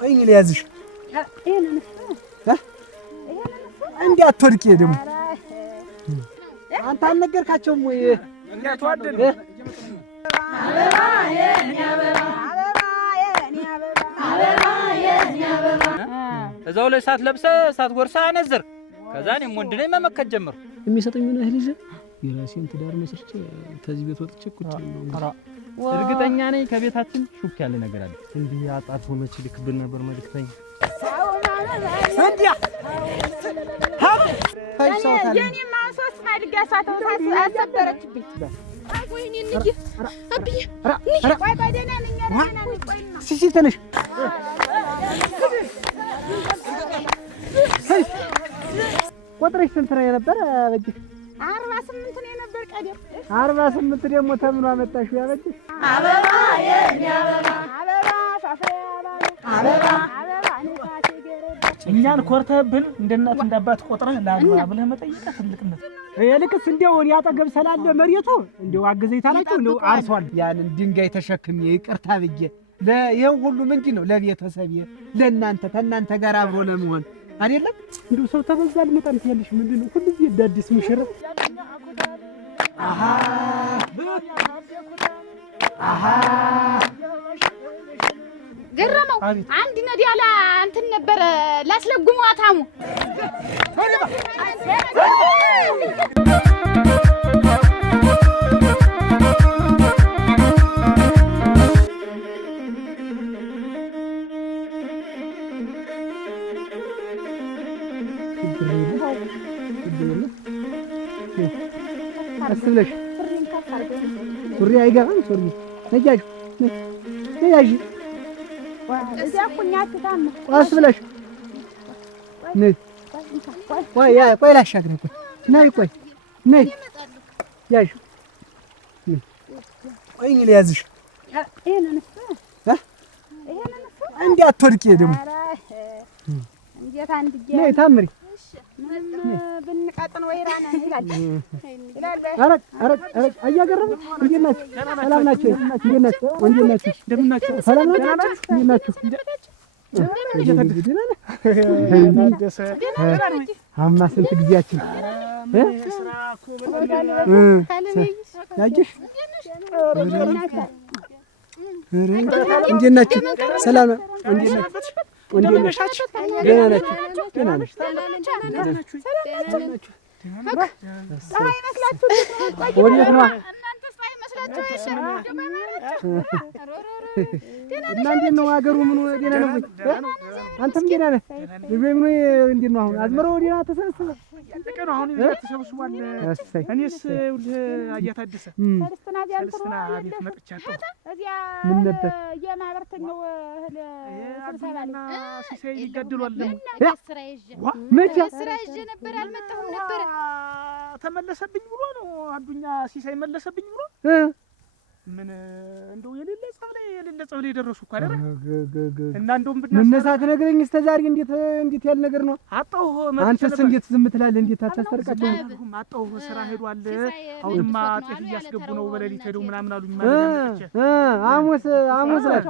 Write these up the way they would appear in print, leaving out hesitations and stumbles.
ቆይ ልያዝሽ እንዴ አትወድቂ ደግሞ አንተ አልነገርካቸውም ወይ እንዴት አበባ የኔ አበባ እዛው ላይ ሳት ለብሰ ሳት ጎርሳ አነዝር ከዛ እኔም ወንድ ነኝ መመከት ጀመርኩ የሚሰጠኝ ምን እህል ይዘ የራሴን ትዳር መስርቼ ከዚህ ቤት ወጥቼ ቁጭ ነው እርግጠኛ ነኝ ከቤታችን ሹክ ያለ ነገር አለ እንዴ አጣጥ ሆነች ልክብን ነበር መልክተኛ ሰንዲያ የኔማ ሶስት ማድጋ ሳተው አሰበረችብኝ ወይኔ እንጂ አብዬ ቆይ ደህና ነኝ ሲሲ ተነሽ ቆጥረሽ ስንት ነው የነበረ በእጅሽ 48 ነው የነበር ቀደም 48 ደግሞ ተምኗ መጣሽው ያበጅሽ አበባ የኔ አበባ አበባ አበባ እኛን ኮርተህብን እንደናት እንዳባት ቆጥረህ ላግባ ብለህ መጠየቅ ትልቅነት የልክስ እንደው እኔ አጠገብ ስላለ መሬቱ እንደው አገዘኝ ታላችሁ እንደው አርሷል ያንን ድንጋይ ተሸክሜ ይቅርታ ብዬ ለይሄው ሁሉ ምንድን ነው ለቤተሰብ ለእናንተ ከእናንተ ጋር አብሮ ለመሆን አይደለም እንደው ሰው ተበዛል መጣን ያለሽ ምንድነው ሁሉ ጊዜ ዳዲስ ምሽር አሃ ገረመው አንድ ነዲያላ እንትን ነበር ላስለጉመው አታሙ አስብለሽ ሱሪ አይገባም ሱሪ ነጃጅ ነጃጅ እዚያ ኩኛት ታም አስብለሽ ነይ ቆይ ላሻግረኝ ቆይ ነይ ያዥ ቆይ ልያዝሽ እንዴ አትወድቂ ደግሞ እንዴት አንድ ጊዜ ነይ ታምሪ ብንቀጥን ወይራና ይላል አረግ አያገረም እንዴት ናችሁ ሰላም ናችሁ እንዴት ናችሁ እንዴት ናችሁ እንደምን ናችሁ ሰላም ናችሁ እንዴት ናችሁ አማ ስንት ጊዜያችን ያጅሽ እንዴት ናችሁ ሰላም እንዴት ናችሁ እንዴት ናችሁ ደህና ናችሁ ደህና ናችሁ ፀሐይ መስላችሁ ወዴት ነው እናንተ ፀሐይ መስላችሁ እና እንዴት ነው ሀገሩ ምኑ ደህና ነው አንተም ደህና ነህ ልጅ ምኑ እንዴት ነው አሁን አዝመራው ደህና ተሰበሰበ ያለቀ ነው አሁን ተሰብስቧል እኔስ አያታደሰ ሰልስትና ቤት መጥቻለሁ እዚያ ምን ነበር የማህበርተኛው ስብሰባ ላይ ሲሳይ ይገድሏል መቼ ስራ ይዤ ነበር አልመጣሁም ነበር ተመለሰብኝ ብሎ ነው አዱኛ ሲሳይ መለሰብኝ ብሎ ምን እንደው የሌለ ጸብ ላይ ደረሱ እኮ አይደል እና እንደውም መነሳት ነገረኝ እስከ ዛሬ እንዴት ያለ ነገር ነው አጣው አንተስ እንዴት ዝም ትላለህ እንዴት አታስተርቃቸው አጣው ስራ ሄዷል አሁንማ ጤፍ እያስገቡ ነው በሌሊት ሄደው ምናምን አሉኝ ማለት አሞስ ላይ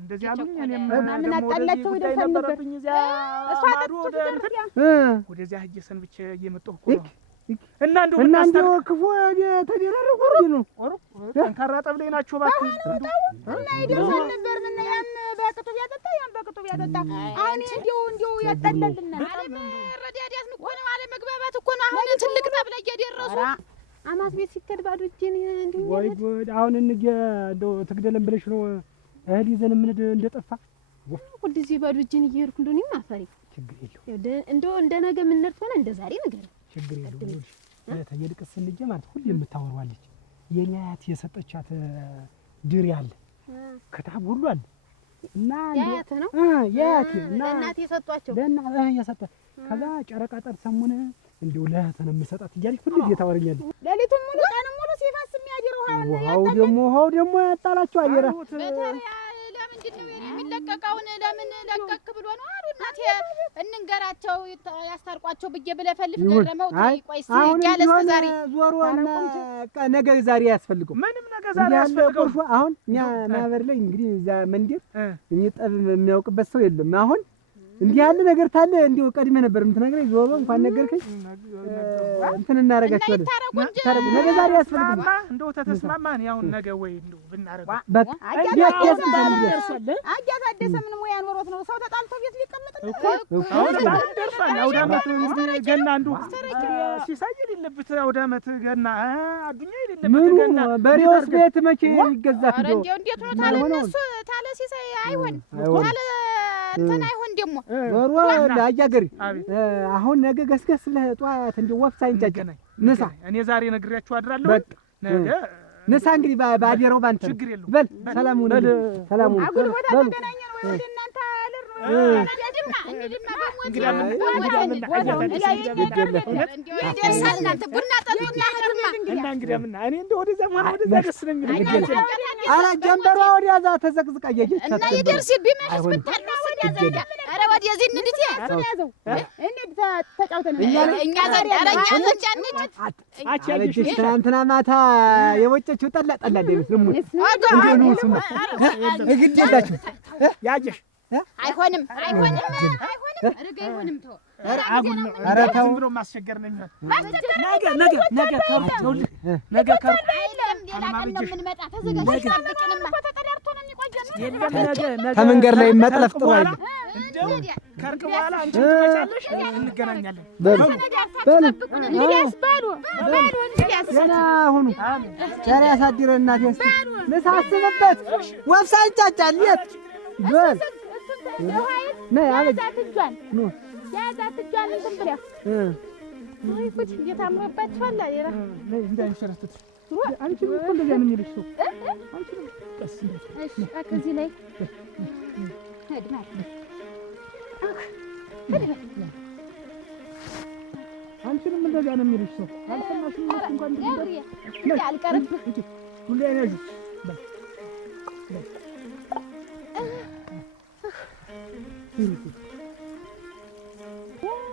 እንደዚህ አሉኝ እኔም ምን አጣላቸው ይደርሳል ነበር እዚያ ወደዚያ ሄጄ ሰንብቼ እየመጣሁ እኮ ነው እና እንደው ክፉ ተደረረጉ ነው ጠንካራ ጠብ ላይ ናቸው እባክህ እና ይደርሳል ነበር ምን ያም በቅጡ ቢያጠጣ ያም በቅጡ ቢያጠጣ አሁን እንዲው ያጠለልና አለ ረዳዳት እኮ ነው አለ መግባባት እኮ ነው አሁን ትልቅ ጠብ ላይ እየደረሱ አማት ቤት ሲከድ ባዶ እጄን እንዲው ወይ ጉድ አሁን እንደው ትግደለን ብለሽ ነው እህል ይዘን ምን እንደጠፋ ሁልጊዜ ባዶ እጄን እየሄድኩ እንደሆነም አፈሪ ችግር የለውም እንደው እንደ ነገ ምን ነርቶና እንደ ዛሬ ነገር ችግር የለውም ተየድቅስ ልጅ ማለት ሁሉ የምታወራዋለች የኔ አያት የሰጠቻት ድር ያለ ከታብ ሁሉ አለ እና ያያት ነው ያያት እና ለእናት የሰጧቸው ለእናት የሰጠ ከዛ ጨረቃ ጠር ሰሙነ እንዲው ለእህት ነው የምሰጣት እያለች ሁሉ እየታወረኛለች ሌሊቱን ሙሉ ቀን ሙሉ ሲፋስ የሚያድረው ውሃው ደግሞ ያጣላቸው አየራ በተሪያ ለምንድን ነው የሚለቀቀውን ለምን ለቀቅ ብሎ ነው አሉ እናቴ እንንገራቸው ያስታርቋቸው ብዬ ብለፈልፍ ገረመው። ቆይስ ያለስ ዛሬ ዞሮና ነገ ዛሬ ያስፈልገው ምንም ነገ ዛሬ ያስፈልገው። አሁን እኛ ማህበር ላይ እንግዲህ እዛ መንደር የሚጠብ የሚያውቅበት ሰው የለም። አሁን እንዲህ ያለ ነገር ታለ እንዲሁ ቀድሜ ነበር የምትነግረኝ። ዞሮ እንኳን ነገርከኝ እንትን እናደርጋቸዋለን። ታረቁ ነገ ዛሬ ያስፈልጋል። እንደው ተተስማማን ያው ነገ ወይ እንደው ብናረጋው በቃ አያታደሰ ምንም ወይ አንወሮት ነው ሰው ተጣልቶ ቤት ሊቀመጥ ነው አሁን ደርሷል። አውደ ዓመት እንግዲህ ገና አንዱ ሲሳይ የሌለበት አውደ ዓመት ገና አዱኛ የሌለበት ገና በሬውስ ቤት መቼ ይገዛት ነው? እንዴት ነው ታለ እነሱ ታለ ሲሳይ አይሆን ታለ እንትን አይሆን ደግሞ ዞሮ ለአያገሪ አሁን ነገ ገስገስ ብለህ ጠዋት እንደው ወፍ ሳይንጫጫ ንሳ። እኔ ዛሬ ነግሬያችሁ አድራለሁ። ነገ ንሳ እንግዲህ ባዲራው ባንተ ችግር የለውም። በል ሰላሙን ሰላሙን አጉል ቦታ ተገናኘ ነው ወደ እናንተ አለር ነው ያደማ እንግዲህማ በሞት ይደርሳል። እናንተ ቡና ጠጡና ሄዱማ እና እንግዲህ ምን እኔ እንደው ወደዛ ማን ወደዛ ደስ ነው የሚለኝ። አረ ጀንበሯ ወዲያዛ ተዘቅዝቃ እየሄደች እና ይደርስ ቢመሽስ ብታልነው ወዲያዛ አረ ወዲያዚህ እንድት ያዘው እንዴት ተጫውተን እኛ ዘንድ አረ እኛ ዘንድ አንጭ ትናንትና ማታ የወጨችው ጠላ እንደምስ ልሙት እንዴ ነው ስሙ እግድ የላችሁ ያጀሽ አይሆንም አረጋ አይሆንም ተው ኧረ ተው ብሎ ማስቸገር ነው የሚሆን። ነገ ከርቶል ነገ ከርቶ አይለም ሌላ ቀን ነው የምንመጣ። ተዘጋጅ ተጠብቅንማ እኮ ተጠዳርቶ ነው የሚቆየው። የለም ነገ ከመንገድ ላይ መጥለፍ ጥሩ አይደል። እንደው ከርቅ በኋላ አንቺ ትመጫለሽ እንገናኛለን። በሉ እንግዲያስ በሉ እንግዲያስ አሁኑ ዛሬ ያሳድረን እናቴ። እስቲ ልሳስብበት ወፍ ሳይንጫጫል የት በል ነይ አለች ኑ ያዛት እጇን እንትን ብለህ አይ ጉድ እየታምረባችኋል። አየራ እንዳይሸረተት አንቺ እኮ እንደዚህ ነው የሚልሽ ሰው አንቺ ቀስ እሺ ከዚህ ላይ ሄድና አንቺንም እንደዚህ ነው የሚልሽ ሰው አልሰማሽም? እንኳን እንደዚህ አልቀርብህ ሁሌ ነሽ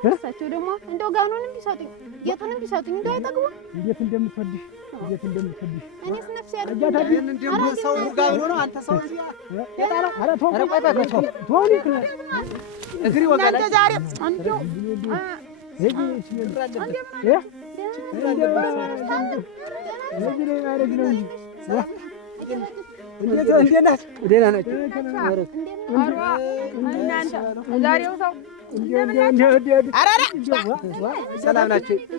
እሳቸው ደግሞ እንደው ጋኑንም ቢሰጡኝ ጌጡንም ቢሰጡኝ እንደው አይጠግቡ። እንዴት እንደምትወድሽ እኔስ ነፍስ ያለው አያታችን እንደው ሰው ጋር ሆኖ አንተ ሰው እዚህ የጣለው ኧረ ተው ቆይ ቶኒ እግሪ ወጋላ አንተ ዛሬ እንደው እንዴት ናችሁ? ደህና ናችሁ? እናንተ ዛሬው ሰው ሰላም ናችሁ?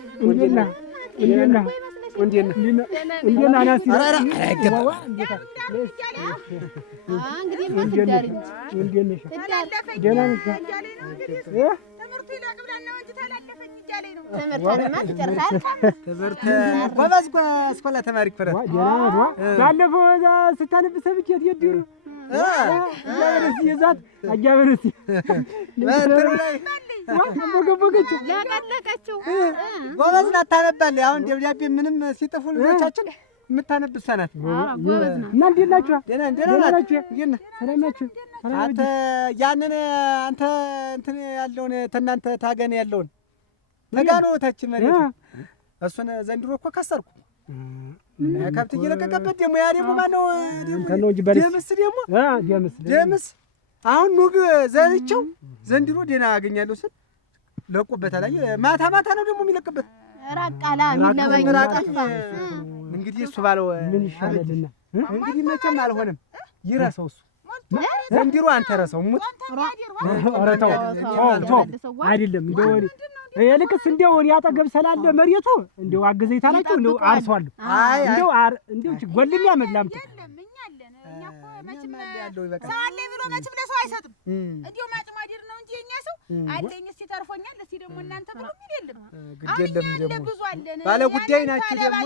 ጎበዝ አስኮላ ተማሪ እኮ ናት። ባለፈው እዛ ስታነብ ሰምቼ የድሩ የዛት አጃበረሲ በገበገችው ያቀለቀችው ጎበዝ ናት ታነባለች። አሁን ደብዳቤ ምንም ሲጥፉ ልጆቻችን የምታነብ እሷ ናት። እና እንዴት ናችሁ? ደህና ናችሁ? ሰላም ናችሁ? አንተ ያንን አንተ እንትን ያለውን ተናንተ ታገነ ያለውን ተጋኖ ታች መሬት እሱን ዘንድሮ እኮ ከሰርኩ። ከብት እየለቀቀበት ደግሞ ያ ደግሞ ማነው ደምስ አሁን ኑግ ዘርቼው ዘንድሮ ደህና አገኛለሁ ስል ለቆበታል። ማታ ነው ደግሞ የሚለቅበት ራቃላ ሚነበኝ እንግዲህ እሱ ባለው ምን ይሻላልና እንግዲህ መቼም አልሆነም። ይረሰው እሱ ዘንድሮ አንተ ረሰው ሙት አረተው አይደለም እንደው የልክስ እንደው ያጠገብ ሰላለ መሬቱ እንደው አግዘይ ታላችሁ እንደው አርሷል። እንደው ጎልም ያመላም ሰው አለ ብሎ መቼም ለሰው አይሰጥም። እንዲሁ ማጭማዲር ነው እንጂ የኛ ሰው አለኝ እስቲ ተርፎኛል እስቲ ደግሞ እናንተ ብሎ ምን የለም። ግድ የለም ደግሞ ብዙ አለን ባለ ጉዳይ ናችሁ ደግሞ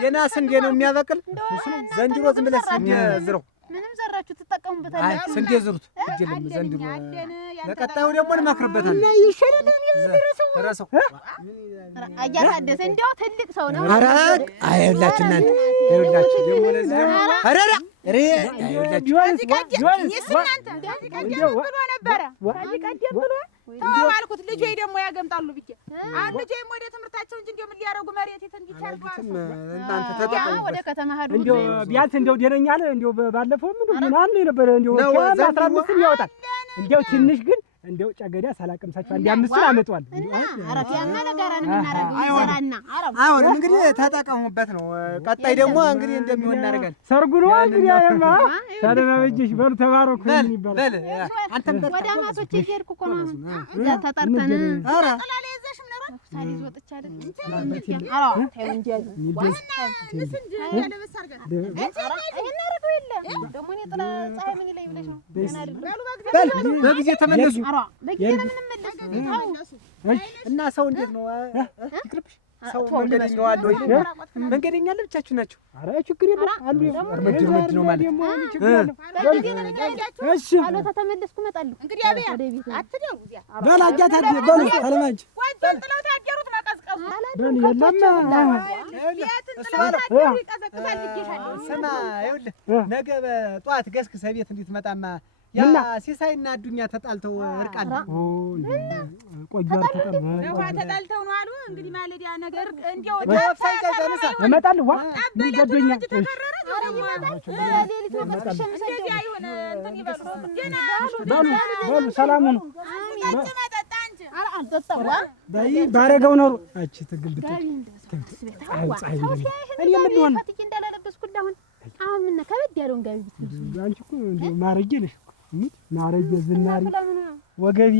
ገና ስንዴ ነው የሚያበቅል ዘንድሮ ዝም ብለህ ስንዴ ዝረው ምንም ዘራችሁ ትጠቀሙበታላችሁ። ስንዴ ዝሩት ግድ የለም ዘንድሮ ለቀጣዩ ደግሞ እንመክርበታለን። እና ይሻላል ረሰው አያታደሰ እንደው ትልቅ ሰው ነው። ኧረ አይላችሁ እናንተ አይላችሁ ደግሞ ለዚህ ኧረ ብሎ ነበረ ከዚህ ቀደም ብሎ ተው አልኩት። ልጆች ደግሞ ያገምጣሉ ብቻ አሁን ልጆች ወደ ትምህርታቸው እንጂ እንደው ምን ሊያረጉ መሬት እንዲቻርጉ እናንተ ተጠቀሙ ወደ ከተማ ሄዱ። እንደው ቢያንስ እንደው ደረኛ አለ እንደው ባለፈውም እንደው ምን አለ ነበር እንደው 15 ያወጣል እንደው ትንሽ ግን እንደው ጨገዳ ሳላቀምሳችሁ አንድ 5 አመጣዋል። አራት ያማ ነገራን እናረጋው ይሰራና አሁን እንግዲህ ተጠቀሙበት ነው። ቀጣይ ደግሞ እንግዲህ እንደሚሆን እናደርጋለን። ሰርጉ ነው እንግዲህ ያማ ሰለማበጅሽ በሉ ተባረኩ ይባላል። አንተም ወደ ማቶች ይሄድኩ እኮ ነው እዛ ተጠርተን ኧረ ጠላላ ይዘሽም ነው ሳሊዝ ወጥቻ አይደል እንዴ? አዎ ተው እንጂ እንስንጂ ያለበስ አርጋ እናረጋው የለም ደግሞ እኔ ጥላ ፀሐይ ምን ላይ ብለሽ ነው በል በጊዜ ተመለሱ። እና ሰው እንዴት ነው? ይቅርብሽ። ሰው መንገደኛ አለ ወይ? መንገደኛ አለ ብቻችሁ ናችሁ? ኧረ ችግር የለም አሉ እርምጃ ነው ማለት እሺ አሎ ተመለስኩ እመጣለሁ። እንግዲህ አብያ አትደው እዚያ ባላጃት አደ በሉ ሰለማንጂ ወንጀል ጥለው ታደሩት መቀዝቀዙ በል የለም ስማ ይኸውልህ ነገ በጠዋት ገስግሰህ ቤት እንድትመጣማ ያ ሲሳይና አዱኛ ተጣልተው እርቃል ቆያር ተጣልተው ነው አሉ። እንግዲህ ማለዲያ ነገር እንደው እመጣለሁ ዋ ይገደኛ ሌሊት መቀስቀም እንደዚህ አይሆን እንትን ይበሉ ገና በሉ ሰላም ነው አልጠጣዋ በይ ባረገው ነው አቺ ትግል እኔ ምን ሆነ እንዳላለበስኩት አሁን ምን ከበድ ያለውን ጋቢ ብትልብስ አንቺ እኮ እንዴ ማረጌ ነሽ ማረጌ ዝናሪ ወገቢ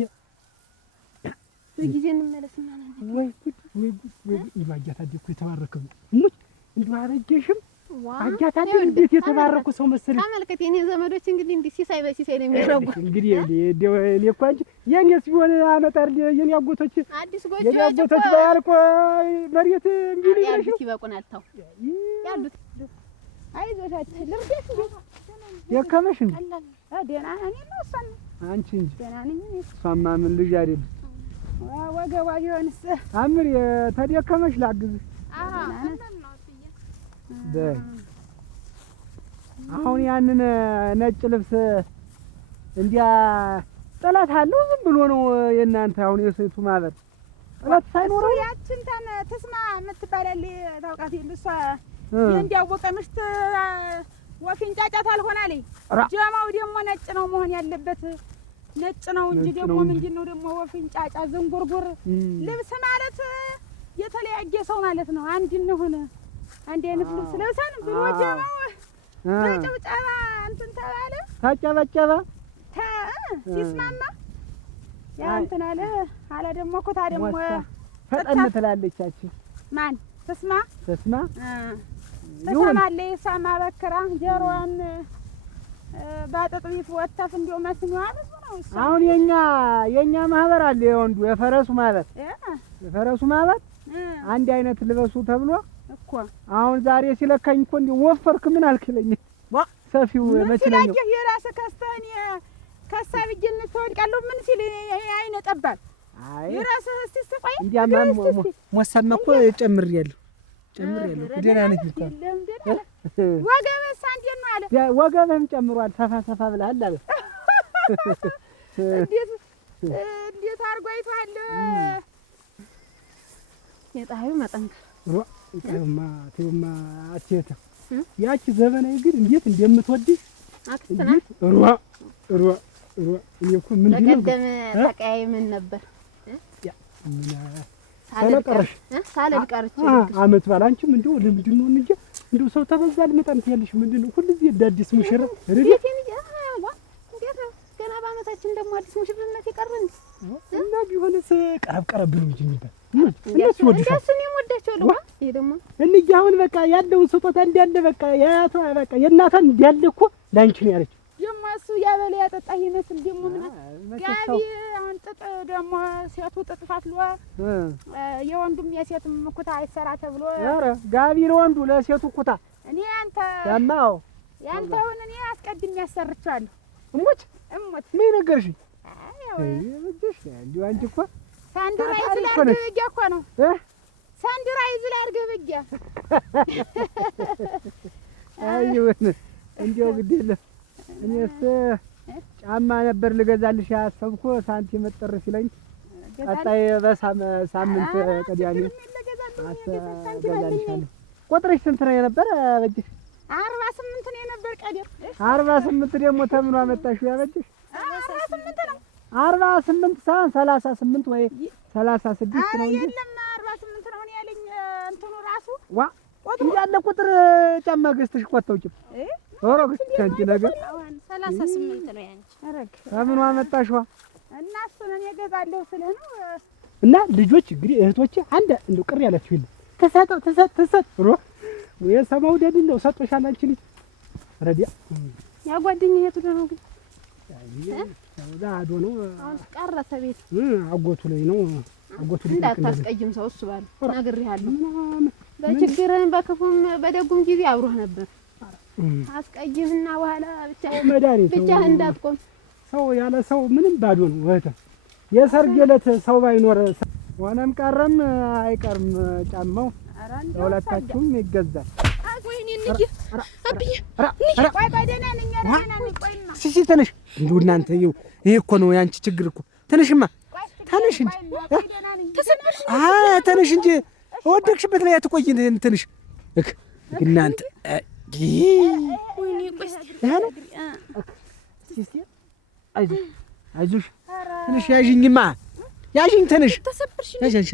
በጊዜ እንመለስና ወይ ጉድ ይባጃታ ዲኮ የተባረከው ሙት እንዴ አረጌሽም አጃታ እንዴት የተባረኩ ሰው መሰለኝ። ተመልከት የኔ ዘመዶች እንግዲህ እንዲህ ሲሳይ በሲሳይ ነው የሚያደርጉ። እንግዲህ እኔ እኮ አንቺ የኔስ ቢሆን አመጣር የኔ አጎቶች አዲስ ጎጆ የኔ አጎቶች ባያልቆ መሬት እንግዲህ ያሉት ይበቁናል። ተው ያሉት አይዞሻችሁ ልርዴት እንዴ የከመሽ እንዴ ደህና እኔ ነው እሷን አንቺ እንጂ ደህና ነኝ። እሷማ ምን ልጅ አይደል ወገቧ ቢሆንስ አምር የተደከመሽ ላግዝሽ። በይ አሁን ያንን ነጭ ልብስ እንዲያ ጥላት አለው ዝም ብሎ ነው የእናንተ አሁን የሴቱ ማህበር ጥላት ሳይኖረው ያችን ተስማ የምትባላል ታውቃት እሷ እንዲያወቀ ምሽት ወፊን ጫጫት አልሆናለኝ። ጀማው ደግሞ ነጭ ነው መሆን ያለበት ነጭ ነው እንጂ ደግሞ ምንድነው ደግሞ ወፊን ጫጫ ዝንጉርጉር ልብስ ማለት የተለያየ ሰው ማለት ነው። አንድ እንሆነ አንድ አይነት ልብስ ለብሰን ብሎ ጀማው በጭብጨባ እንትን ተባለ ታጨበጨበ ሲስማማ ያ እንትን አለ ደግሞ እኮ ታዲያ ደግሞ ፈጠን ትላለቻች ማን ተስማ ትሰማለች የሳማ በክራ ጀሮዋን ባጥጥቢት ወተፍ እንዲው መስሚዋ ብዙ ነው። አሁን የኛ ማህበር አለ የወንዱ የፈረሱ ማህበር አንድ አይነት ልበሱ ተብሎ እኮ አሁን ዛሬ ሲለካኝ እኮ እንዲው ወፈርክ ምን አልከለኝ ሰፊው መችለኝ የራስ ከስተን ከሳብጅን ተወድቃለሁ ምን ሲል አይነ ጠባል የራስ እስቲ እንዲያማ ሞሰመኮ ጨምሬያለሁ ደህና ነኝ እኮ ወገበስ እንዴት ነው አለ ወገበም ጨምሯል ሰፋ ብለሃል አለ እንዴት አድርጎ አይቷል የጣዩ መጠንከር ተውማ አትየተ ያቺ ዘመናዊ ግን እንዴት እንደምትወድሽ አክስተናት ሩዋ እኔ እኮ ምንድን ነው ተቀደም ተቀያይመን ነበር ሳለቀርሽ አመት ባል አንቺም እንደው ለምንድን ነው እንጂ እንደው ሰው ተበዛል መጣን ትያለሽ ምንድን ነው ሁሉ ጊዜ አዲስ ሙሽራ እንዴት ነው ገና በአመታችን ደግሞ አዲስ ሙሽርነት ይቀርብን እና ቢሆንስ ቀረብ ብሎ እንጂ የሚባል እነሱ ወድሻል እሱን ወዳቸዋለሁ ይሄ ደግሞ እንጂ አሁን በቃ ያለውን ስጦታ እንዳለ በቃ ያያቷ በቃ የእናቷን እንዳለ እኮ ላንቺ ነው ያለች ደግሞ እሱ ያበለ ያጠጣ ይመስል ደግሞ ምን ጋቢ አሁን ጥጥ ደግሞ ሴቱ ጥጥ ፋትሎ የወንዱም የሴቱም ኩታ አይሰራ ተብሎ ኧረ ጋቢ ለወንዱ ለሴቱ ኩታ እኔ አንተ ያማው ያንተውን እኔ አስቀድሜ ያሰርቻለሁ እሞት ምን ነገርሽኝ እጅሽ እንዲሁ አንቺ እኮ ሳንድራይዝ ላድርግ እኮ ነው ሳንድራይዝ ላድርግ ብዬሽ አይወን እንዲያው ግድ የለም እኔስ ጫማ ነበር ልገዛልሽ ያሰብኩ ሳንቲም መጥር ሲለኝ ቀጣይ በሳምንት ቅዳሜ አስገዛልሻለሁ። ቁጥርሽ ስንት ነው የነበር በእጅሽ? 48 ነው የነበር ቀደም። 48 ደግሞ ተምኗ መጣሽው ያበጅሽ? 48 ነው። 48 ሳይሆን 38 ወይ 36 ነው እንጂ የለም 48 ነው ያለኝ እንትኑ ራሱ ዋ እንዳለ ቁጥር ጫማ ገዝተሽ እኮ አታውቂም። ኦሮ ግስት አንቺ ነገር 38 ነው ያንቺ። አረግ ተምኗ መጣሽዋ እና እሱን እኔ እገዛለሁ ስልህ ነው። እና ልጆች እንግዲህ እህቶቼ አንድ እንደው ቅር ያላችሁ የለም ተሰጥ ሮ ወይ ሰማው ደድ እንደው ሰጥቶሻል አንቺ ልጅ ረዲያ ያ ጓደኛዬ የቱ ነው ግን ዛዶ ነው አሁን ቀረሰ ቤት አጎቱ ላይ ነው አጎቱ ላይ እንዳታስቀይም ሰው እሱ ባል ነግሬሃለሁ። በችግርህም በክፉም በደጉም ጊዜ አብሮህ ነበር። አስቀይምና በኋላ ብቻ እንዳትቆም ሰው ያለ ሰው ምንም ባዶ ነው። ወተ የሰርግ ዕለት ሰው ባይኖር ሆነም ቀረም አይቀርም ጫማው ለሁለታችሁም ይገዛል። ወይኔ እንጂ አብዬ ቆይ ባደና ነኝ ቆይማ ሲሲ ተነሽ። እንደው እናንተ ይሄ እኮ ነው ያንቺ ችግር እኮ። ተነሽማ ተነሽ እንጂ ተሰበሽ ተነሽ እንጂ ወደቅሽበት ላይ አትቆይ። ትንሽ እናንተ ወይኔ ቆይ ሲሲ አይዞሽ ትንሽ ያዥኝማ ያዥኝ ትንሽ ተሰበርሽ ያዥኝ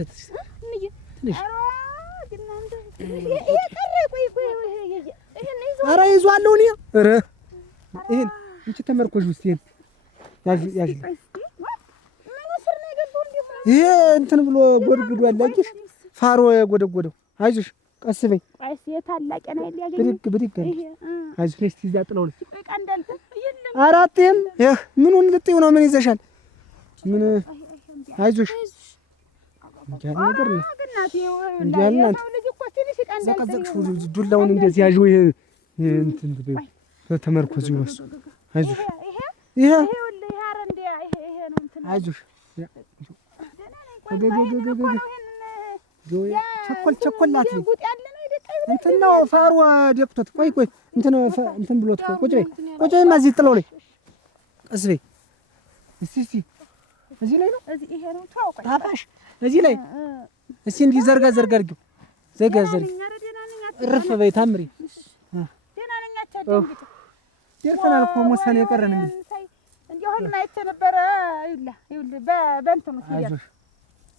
ትንሽ ኧረ ይዟለሁ እኔ ኧረ ይሄን እንቺ ተመርኮሽ ውስጥ ያዥ ይሄ እንትን ብሎ ጎድጉዶ ያላጅሽ ፋሮ የጎደጎደው አይዞሽ ቀስ በይ ብድግ አይዞሽ እስቲ እዚያ ጥለው አራቴም ምኑን ልጥዩ ነው ምን ይዘሻል ምን አይዞሽ እንጃ ነገር ነው እንጃ እናንተ ዘቀዘቅሽ ዱላውን እንደዚህ ያዥው ይሄ እንትን ተመርኮዝ ይወስ አይዞሽ ይሄ አይዞሽ ቸኮላት እንትን ነው ፋሩ ደቅቶት ቆይ እንትን ብሎት ቁጭ በይ ማዚህ ጥለው ላይ ቀስ በይ እስቲ እዚህ ላይ ነው እዚህ ይሄ ነው ታፋሽ እዚህ ላይ እስቲ እንዲህ ዘርጋ አድርጊው ዘርጋ እርፍ በይ ታምሪ ደህና ነኝ አታደንግጥ ደርሰናል እኮ ሞሰን የቀረን እንዴ አሁን ማየት ነበረ ይውላ በእንትኑ ሲያል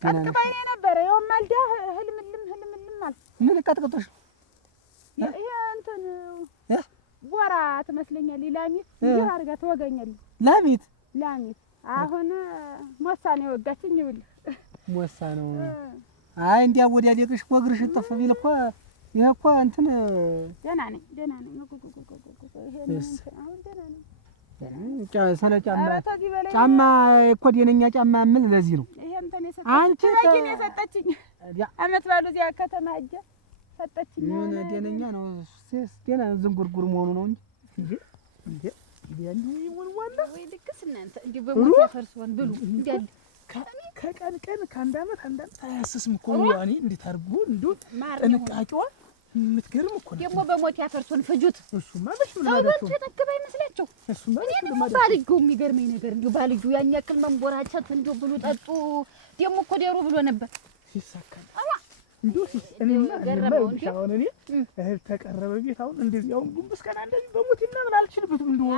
ቀጥቅጣይ ነበረ የውም ማልዳ ህልምልም ማለት ምን ቀጥቅጦሽ ይሄ እንትን ቦራ ትመስለኛል ላሚት ይሄ አድርጋ ትወጋኛለች ላሚት አሁን ሞሳ ነው የወጋችኝ ይውላ ሞሳ ነው አይ እንዲያ ወዲያ ሊቅሽ ወግርሽ ጠፍ ቢል እኮ ይሄ እኮ እንትን ደህና ነኝ ይሄ አሁን ደህና ነኝ ስለ ጫማ እኮ ደነኛ ጫማ ምን ለዚህ ነው ይሄ እንትን አንቺ የሰጠችኝ አመት ባሉ እዚያ ከተማ ሂጅ ሰጠችኝ ምን ደነኛ ነው ደና ዝንጉርጉር መሆኑ ነው እንጂ እንዴ ወልዋላ ወይ ልክስ እናንተ እንዴ በሞት ያፈርሰውን ብሉ እንዴ ከቀን ከአንድ አመት አያስስም እኮ ያኔ እንዴት አድርጎ እንደው ጥንቃቄዋ የምትገርም እኮ ደግሞ በሞት ያፈርሰውን ፍጁት እሱማ በሽ ምን ማለት ነው ተተከበ ይመስላችሁ እሱማ እኔ ባልጁ የሚገርመኝ ነገር እንደው ባልጁ ያን ያክል መንቦራቸት እንደው ብሉ ጠጡ ደግሞ እኮ ደሩ ብሎ ነበር ሲሳካል እንደው እኔማ ገረመው እንዴ አሁን እኔ እህል ተቀረበ ቤት አሁን እንደዚህ አሁን ጉንብስ ቀና እንደዚህ በሞት ይናምን አልችልበትም እንደው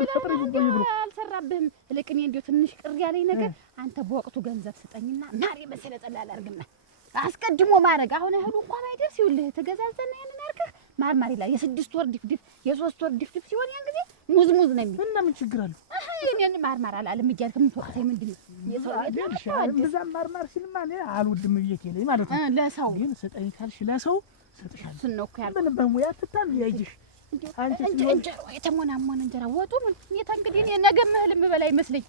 አልፈጥረኝ ብሎ አልሰራብህም ልክ እኔ እንደው ትንሽ ቅር ያለኝ ነገር አንተ በወቅቱ ገንዘብ ስጠኝና ማር የመሰለ ጠላላ አርግና አስቀድሞ ማረግ አሁን እህሉ እንኳን አይደርስ ይውልህ ተገዛዘና ያንን አርገህ ማርማር ይላል የ6 ወር ድፍድፍ የ3 ወር ድፍድፍ ሲሆን ያን ጊዜ ሙዝ ነው የሚል እና ምን ችግር አለው እኔን ማርማር አላለም እያልክ ምን ተወቅተኝ ምንድነው የሰው ቤት ነው በዛም ማርማር ሲልማ እኔ አልወድም ብዬሽ ይለኝ ማለት ነው ለሰው ግን ስጠኝ ካልሽ ለሰው ሰጥሻለሁ ስነው እኮ ያልኩት ምን በሙያ ትታም ያይሽ አንቺ እንጀራ የተሞናሞነ እንጀራ ወጡ ምን የታ እንግዲህ እኔ ነገ እህልም በላ ይመስለኝ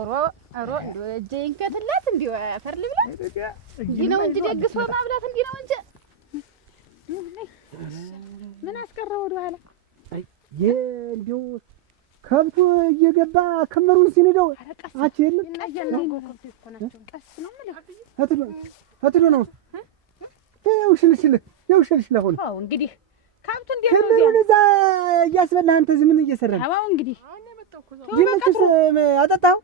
ኦሮ እንዶ እጄን ከትላት እንዴ አፈር ልብላ እንዲህ ነው እንጂ ደግሶ ማብላት እንዲህ ነው እንጂ ምን አስቀረው ወደ ኋላ አይ እንዴው ከብቱ እየገባ ክምሩን ሲነደው አቺ የለም ቀስ ነው ማለት አትዶ ነው የውሽልሽል ሆነ አዎ እንግዲህ ከብቱ እንዴ ነው ክምሩን እዛ ላስበላህ አንተ እዚህ ምን እየሰራህ ነው? አዎ እንግዲህ ዲምንትስ አጠጣው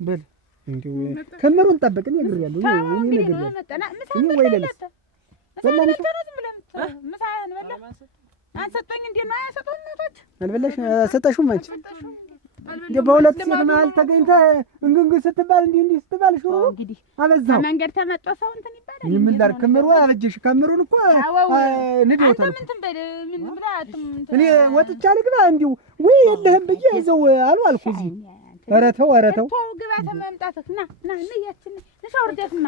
በል እንዲሁ ከምሩን ጠብቅ። እኔ ነግሬያለሁ። እኔ ነግሬያለሁ። እኔ ወይ ለለስ በላን ምሳህን በላ አንሰጠኝ እንዴ ነው ያሰጠው እናቶች አልበላሽ ሰጠሽውም አንቺ እንዴ በሁለት ሴት መሀል ተገኝተህ እንግንግ ስትባል እንዲህ ስትባል ሹሩ እንግዲህ አበዛው። መንገድ ተመጣ ሰው እንትን ይባላል። ምን ላድርግ? ከምሩ አበጀሽ። ከምሩን እኮ ንዴት ነው። ምን ብላህ እኔ ወጥቻ ልግባ እንዲሁ ወይ የለህም ብዬ እዛው አልኩ እዚህ። ኧረ ተው ተው ግባ ተመምጣትህ ና ነያችን ለሻወርደትማ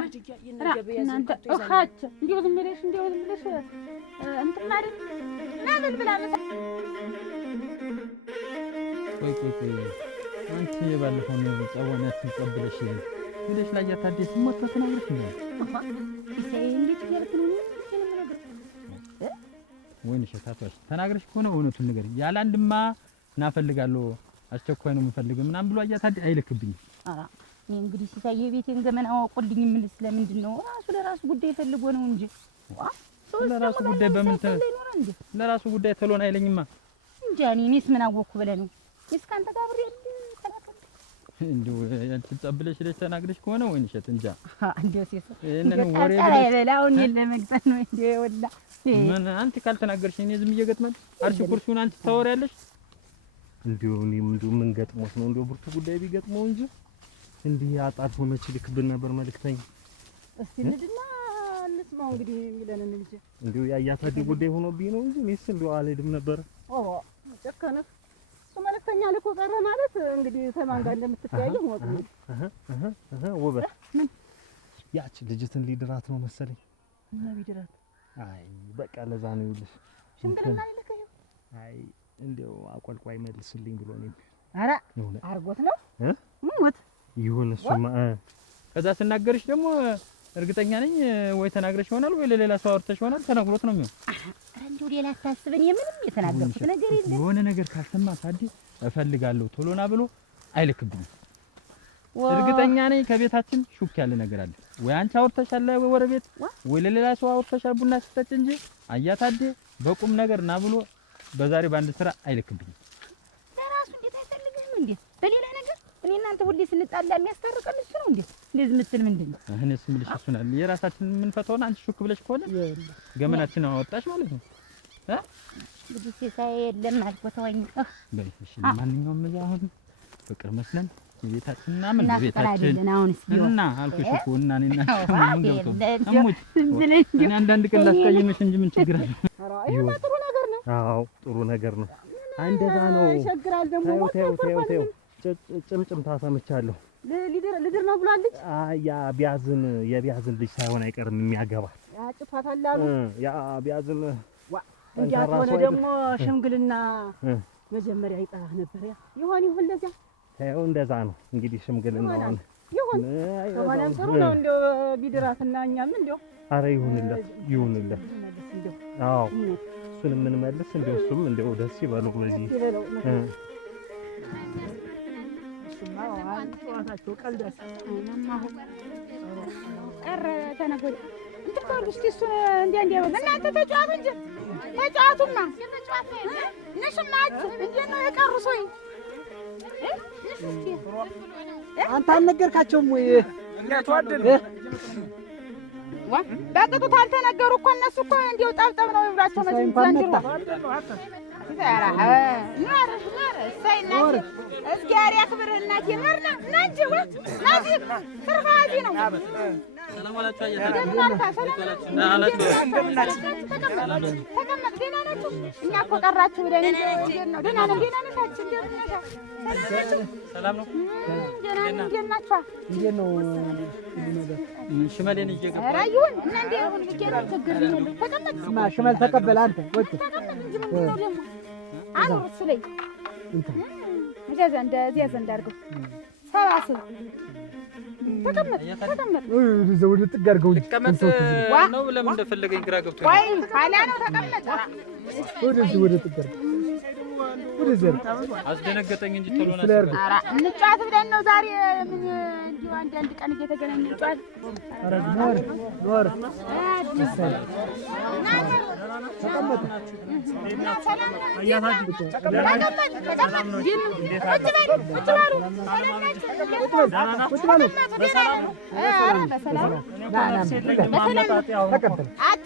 እናንተ እኻች እንዲሁ ዝም ብለሽ እንትን ማለት ና ምን ብላ ቆይ አንቺ ባለፈው ነው ጸወናት ተቀበለሽ ሄደሽ ላይ ያታደስ ሞት ተናግረሽ ነው እንዴት ያልኩኝ ወይኔ ሸታቶሽ ተናግረሽ ከሆነ እውነቱን ነገር ያለ አንድማ እናፈልጋለሁ አስቸኳይ ነው የምፈልገው ምናምን ብሎ አያታድ አይልክብኝ። እኔ እንግዲህ ሲሳይ የቤቴን ገመና አወቁልኝ ምን ስለምንድን ነው ራሱ ለራሱ ጉዳይ ፈልጎ ነው እንጂ ለራሱ ጉዳይ በምን ለራሱ ጉዳይ ተሎን አይለኝማ እንጂ እኔስ ምን አወኩ ብለህ ነው እስካንተ ጋር ብሬ እንዴው አንቺ ተጸብለሽ ተናግረሽ ከሆነ ወይን ሸት እንጃ እንዴው ሲስ እነን ወሬ ለላውን ለመግጠን ነው እንዴ ወላ ምን አንቺ ካልተናገርሽ እኔ ዝም እየገጥመን አርሽ ኩርሱን አንቺ ታወሪያለሽ እንዴው እኔም እንዴው ምን ገጥሞት ነው እንዴው ብርቱ ጉዳይ ቢገጥመው እንጂ እንዲህ አጣርፎ መች ልክብን ነበር መልክተኛ። እስቲ ልድና እንስማው እንግዲህ የሚለንን እንጂ እንዴው ያያታዲ ጉዳይ ሆኖብኝ ነው እንጂ እኔስ እንዴው አልሄድም ነበር። ጨከነህ እሱ መልክተኛ ልኮ ቀረ ማለት እንግዲህ ተማን ጋር እንደምትተያየው ወጥ ወበት ያቺ ልጅትን ሊድራት ነው መሰለኝ እና ቢድራት አይ በቃ ለዛ ነው ይልሽ ሽንግልና ይልከው አይ እንዴው አቆልቋይ መልስልኝ ብሎ ነው። አራ አርጎት ነው ሞት ይሁን እሱማ ከዛ ስናገርሽ ደግሞ እርግጠኛ ነኝ ወይ ተናግረሽ ይሆናል ወይ ለሌላ ሰው አውርተሽ ይሆናል ተናግሮት ነው የሚሆን። አንዱ ሌላ ታስበኝ ምንም የተናገርኩት ነገር የለም። የሆነ ነገር ካሰማ ሳዲ እፈልጋለሁ ቶሎና ብሎ አይልክብኝ። እርግጠኛ ነኝ ከቤታችን ሹክ ያለ ነገር አለ። ወይ አንቺ አውርተሻል ወይ ወረቤት ወይ ለሌላ ሰው አውርተሻል ቡና ስትጠጪ እንጂ አያታዴ በቁም ነገር ና ብሎ በዛሬ ባንድ ስራ አይልክብኝ። ለራሱ እንዴት አይፈልግም እንዴ በሌላ ነገር እኔ እናንተ ሁሌ ስንጣላ የሚያስታርቀን እሱ ነው እንዴ ለዚህ ምትል ምንድነው? እኔስ ምልሽ እሱ ነው የራሳችን ምን ፈተውና አንቺ ሹክ ብለሽ ከሆነ ገመናችን አወጣሽ ማለት ነው። እንግዲህ ሲሳይ የለም አልኩት ወይ በይ እሺ ማንኛውም አሁን ፍቅር መስለን የቤታችንና ምን ቤታችን እና አልኩሽ እኮ እና እኔና ምን ገብቶ አሞች እኔ አንዳንድ ቀን ላስቀይምሽ እንጂ ምን ችግር አለ? ይሄማ ጥሩ ነገር ነው። አዎ ጥሩ ነገር ነው። እንደዛ ነው ይቸግራል ደግሞ ተው ጭምጭምታ ሰምቻለሁ። ልድር ነው ብላለች። ያ የቢያዝን ልጅ ሳይሆን አይቀርም የሚያገባ ያጭፋታል አሉ። ያ ቢያዝን እንዲያሆነ ደግሞ ሽምግልና መጀመሪያ ይጠራህ ነበር። ይሆን ለዚያ ተው እንደዛ ነው እንግዲህ ሽምግልናውን ይሁን ከሆነም ጥሩ ነው እንደው ቢድራትና እኛም እንደው አረ ይሁንለት አዎ እሱን ምን መልስ እንደው እሱም እንደው ደስ ይበለው በዚህ ጨዋታቸው ቀልዳስ ቀረ ተነገር እንትን ካሉ እስኪ እሱን እንዲያ እናንተ ተጫዋቱ እንጂ ተጫዋቱማ ነሽማች እንዴት ነው የቀሩ ሰው አንተ አልነገርካቸውም ወይ? ያቷደል በቅጡ አልተነገሩ እኮ እነሱ እኮ እንዲያው ጠብጠብ ነው ይብላቸው መቼም ዘንድሮ እግዚአብሔር ያክብርህ እናቴ መርና ናንጂ ናዚ ትርፋዚ ነው። ሰላም አላችሁ ተቀመጥ ደህና ናችሁ? እኛ እኮ ቀራችሁ ብለን ነው። ደህና ነን ደህና ነታችሁ ሰላም ነው። እንዴት ናችሁ? እንዴት ነው ሽመሌን ይገባ ራዩን እና እንዴ አሁን ብቻ ችግር የለም። ተቀመጥ ስማ ሽመል ተቀበል አንተ ወጥ ተቀመጥ እንጂ ምን ነው ደግሞ አኑ እሱ ላይ እዚያ ዘንድ አድርገው ሰባስብ ተቀመጥ ወደ ጥግ አድርገው እንጂ ተቀመጥ ነው። ለምን እንደፈለገኝ ግራ ገብቶኝ ወይ ኋላ ነው ተቀመጥ ወደ ጥግ አድርገው ወደዘር አስደነገጠኝ እንጂ ቶሎ ነው። ኧረ እንጫወት ብለን ነው ዛሬ። ምን እንዲሁ አንድ ቀን እየተገናኘን እንጫወት። ኧረ ኖር ተቀመጥ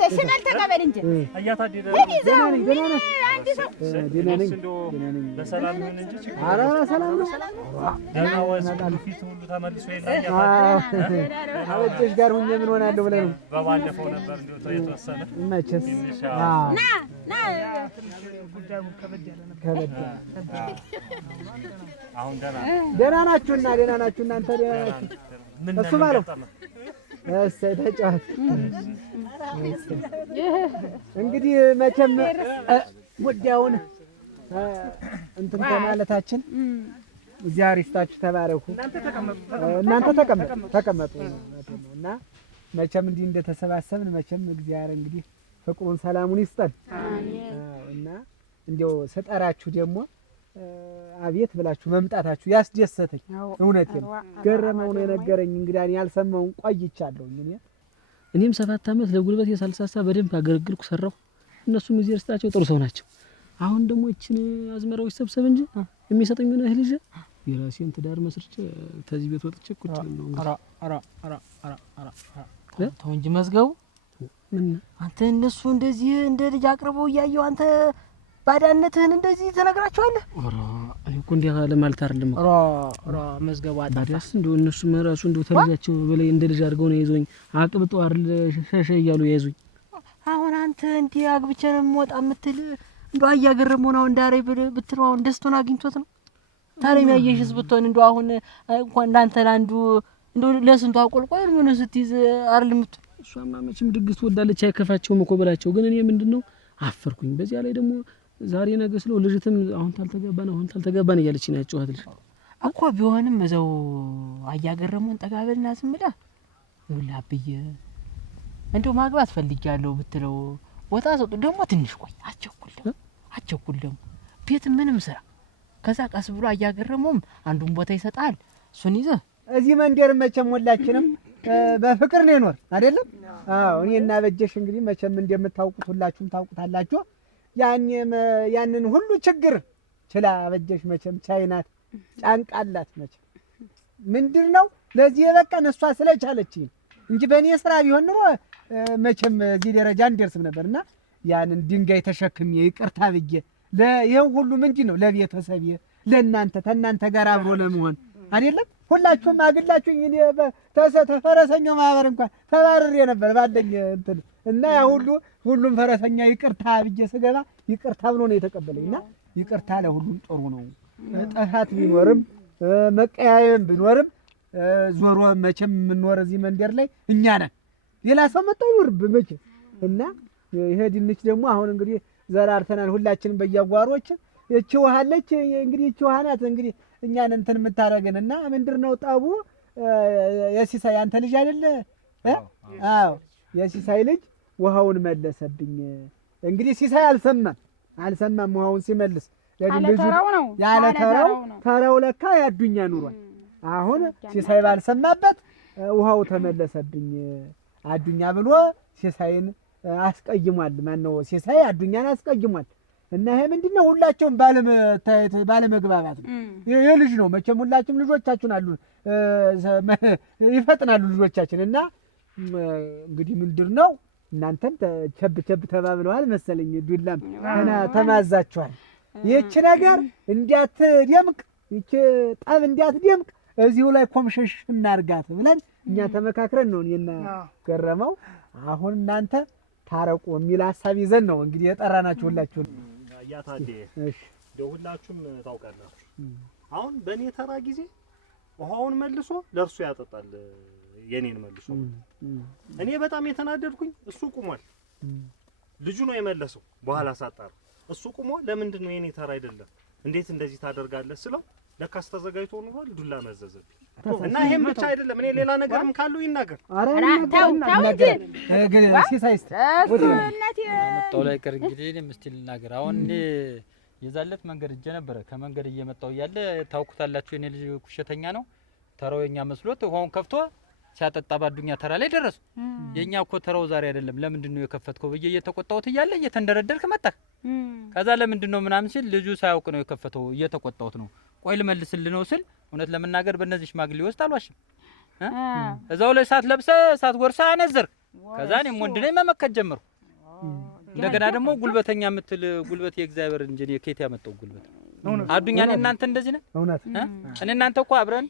ሽመል ተቀበል እንጂ በሰላም ይሁን እንጂ ኧረ ሰላም ነው። ደህና ወስዱ ፊት ሁሉ ተመልሶ አበጀሽ ጋር ሁኜ ምን ሆናለሁ ብለህ ነው? በባለፈው ነበር እንደው የተወሰነ መቼስ ና ጉዳዩ ከበድ ያለ ነበር። አሁን ደህና ናችሁና ደህና ናችሁ እናንተ ደህና ናችሁ? እሱ ባለው እሰይ ተጫወት። እንግዲህ መቼም ጉዳዩን እንትን ከማለታችን እግዚአብሔር ይስጣችሁ፣ ተባረኩ። እናንተ ተቀመጡ እና መቼም እንዲህ እንደተሰባሰብን መቼም እግዚአብሔር እንግዲህ ፍቅሩን ሰላሙን ይስጠን እና እንዲያው ስጠራችሁ ደግሞ አቤት ብላችሁ መምጣታችሁ ያስደሰተኝ እውነቴን ገረመው ነው የነገረኝ። እንግዲህ እኔ ያልሰማውን ቆይቻለሁ። እኔም 7 ዓመት ለጉልበት የሳልሳሳ በደንብ አገለግልኩ ሰራሁ። እነሱም እዚህ እርስታቸው ጥሩ ሰው ናቸው። አሁን ደግሞ እቺን አዝመራው ይሰብሰብ እንጂ የሚሰጠኝ ነው እህል ይዤ የራሴን ትዳር መስርቼ ተዚህ ቤት ወጥቼ ቁጭ ነው። ተው እንጂ መዝገቡ አንተ እነሱ እንደዚህ እንደ ልጅ አቅርበው እያየው አንተ ባዳነትህን እንደዚህ ተነግራቸዋለህ? እኔ እኮ እንዲያ ለማለት አይደለም እኮ መዝገቡ ባዳስ እንደው እነሱ መራሱ እንደው ተልጃቸው በላይ እንደ ልጅ አድርገው ነው የያዙኝ። አቅብጠው አይደል ሸሸ እያሉ የያዙኝ። አሁን አንተ እንዲህ አግብቼ ነው የምወጣ የምትል እንደው አያገረመው ነው እንዳሬ ብትለው አሁን ደስታውን አግኝቶት ነው። ታሪም ያየሽስ ብትሆን እንደው አሁን እንኳን እንዳንተ ላንዱ እንደው ለስንቱ አቆልቋይ ምን ስትይዝ አይደል የምትሆን። እሷማ መቼም ድግስ ትወዳለች አይከፋቸውም እኮ በላቸው። ግን እኔ ምንድነው አፈርኩኝ። በዚያ ላይ ደግሞ ዛሬ ነገ ስለው ልጅትም አሁን ታልተገባን እያለች ነው ያጨዋት ልጅ እኮ ቢሆንም እዛው አያገረመውን ጠጋበልና ዝም ብላ ይውላ ብዬ እንደው ማግባት ፈልጊያለሁ ብትለው ወጣ ሰጡ ደግሞ ትንሽ ቆይ አቸኩል ደግሞ ቤት ምንም ስራ ከዛ ቀስ ብሎ አያገረመውም አንዱን ቦታ ይሰጣል። እሱን ይዘህ እዚህ መንደር መቼም ሁላችንም በፍቅር ነው የኖር አይደለም? አዎ እኔና በጀሽ እንግዲህ መቼም እንደምታውቁት ሁላችሁም ታውቁታላችሁ። ያንን ሁሉ ችግር ችላ በጀሽ መቼም ቻይናት ጫንቃላት መቼም ምንድነው ለዚህ የበቃን እሷ ስለቻለችኝ እንጂ በእኔ ስራ ቢሆን ኑሮ መቼም እዚህ ደረጃ እንደርስም ነበርና ያንን ድንጋይ ተሸክሜ ይቅርታ ብዬ ለይሄው ሁሉ ምንድነው ለቤተሰብ ለእናንተ ጋር አብሮ ለመሆን አይደለም ሁላችሁም አግላችሁኝ እኔ ተፈረሰኛው ማህበር እንኳን ተባረሬ ነበር ባለኝ እንትን እና ያ ሁሉም ፈረሰኛ ይቅርታ ብዬ ስገባ ይቅርታ ብሎ ነው የተቀበለኝና ይቅርታ ለሁሉም ጥሩ ነው። ጥፋት ቢኖርም መቀያየም ቢኖርም ዞሮ መቼም የምንኖር እዚህ መንደር ላይ እኛ ነን። ሌላ ሰው መጣ ይኖርብህ መቼም እና ይሄ ድንች ደግሞ አሁን እንግዲህ ዘራርተናል ሁላችንም በያጓሮች እቺ ውሃለች እንግዲህ እቺ ውሃ ናት እንግዲህ እኛን እንትን የምታረገንና ምንድነው ጠቡ የሲሳይ አንተ ልጅ አይደለ? አዎ የሲሳይ ልጅ ውሃውን መለሰብኝ። እንግዲህ ሲሳይ አልሰማም ውሃውን ሲመልስ ያለ ተራው ለካ ያዱኛ ኑሯል። አሁን ሲሳይ ባልሰማበት ውሃው ተመለሰብኝ አዱኛ ብሎ ሲሳይን አስቀይሟል። ማን ነው ሲሳይ አዱኛን አስቀይሟል። እና ይሄ ምንድነው ሁላችሁም ባለመግባባት ነው። የልጅ ነው መቼም ሁላችሁም ልጆቻችሁን አሉ ይፈጥናሉ ልጆቻችን እና እንግዲህ ምንድነው እናንተም ቸብ ተባብለዋል መሰለኝ ዱላም ተማዛችኋል። ይህች ነገር እንዲያትደምቅ ይህች ጠብ እንዲያትደምቅ እዚሁ ላይ ኮምሸሽ እናርጋት ብለን እኛ ተመካክረን ነው እኔና ገረመው አሁን እናንተ ታረቁ የሚል ሐሳብ ይዘን ነው እንግዲህ የጠራናችሁ ሁላችሁን። ያታዴ እሺ ሁላችሁም ታውቃላችሁ። አሁን በእኔ ተራ ጊዜ ውሃውን መልሶ ለእርሱ ያጠጣል የኔን መልሶ። እኔ በጣም የተናደድኩኝ እሱ ቁሟል። ልጁ ነው የመለሰው። በኋላ ሳጣራ እሱ ቁሞ ለምንድን ነው የኔ ተራ አይደለም እንዴት እንደዚህ ታደርጋለህ ስለው ለካስ ተዘጋጅቶ ኖሯል። ዱላ መዘዘብኝ እና ይሄም ብቻ አይደለም እኔ ሌላ ነገርም ካለው ይናገር። ተው ሲሳይስ እናቴ መጣው ላይ ቀር እንግዲህ እኔም እስቲ ልናገር። አሁን እኔ የዛለት መንገድ እጄ ነበረ ከመንገድ እየመጣው ያለ ታውቁታላችሁ የኔ ልጅ ኩሸተኛ ነው ተራውኛ መስሎት ውሃውን ከፍቶ ሲያጠጣ ባዱኛ ተራ ላይ ደረሱ የኛ እኮ ተራው ዛሬ አይደለም ለምንድነው የከፈትከው በየ እየተቆጣውት ይያለ እየተንደረደርክ መጣ ከዛ ለምንድነው ምናምን ሲል ልጁ ሳያውቅ ነው የከፈተው እየተቆጣውት ነው ቆይ ልመልስልህ ነው ሲል እውነት ለመናገር በእነዚህ ሽማግሌ ውስጥ አልዋሽም እዛው ላይ ሳት ለብሰ ሳት ወርሳ አነዘር ከዛ እኔም ወንድ ነኝ መመከት ጀመርኩ እንደገና ደግሞ ጉልበተኛ ምትል ጉልበት የእግዚአብሔር እንጂ የኬት ያመጣው ጉልበት አዱኛ ነኝ እናንተ እንደዚህ ነህ እውነት እኔ እናንተ እኮ አብረን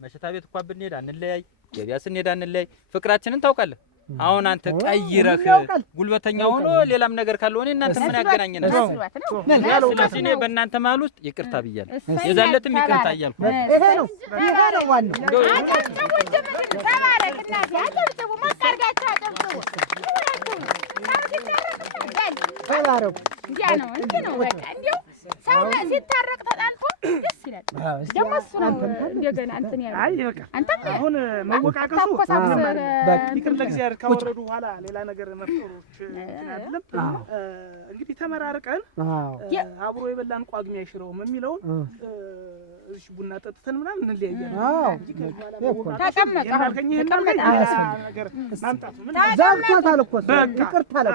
መሸታ ቤት እንኳን ብንሄድ አንለያይ ገበያ ስንሄድ አንለያይ ፍቅራችንን ታውቃለህ አሁን አንተ ቀይረህ ጉልበተኛ ሆኖ ሌላም ነገር ካለ ሆነ እናንተ ምን ያገናኘናል ስለዚህ እኔ በእናንተ መሃል ውስጥ ይቅርታ ብያለሁ የዛለትም ይቅርታ እያልኩ ይሄ ነው ዋናው ተባረኩ ያ ነው እንዴ ነው በቃ እንዴው ሰው ሲታረቅ ተጣልፎ ደስ ይላል ደግሞ እሱ ነው እንደገና እንትን ያለው አይ በቃ አሁን መወቃቀሱ በቃ ይቅር ለእግዚአብሔር ካወረዱ በኋላ ሌላ ነገር መፍጠሮች አይደለም እንግዲህ ተመራርቀን አብሮ የበላን ቋግሜ አይሽረውም የሚለውን እሺ ቡና ጠጥተን ምናምን እንለያያለን ተቀመጥ ነገር ማምጣቱ ምን ዛብታታል እኮ ይቅርታ አለ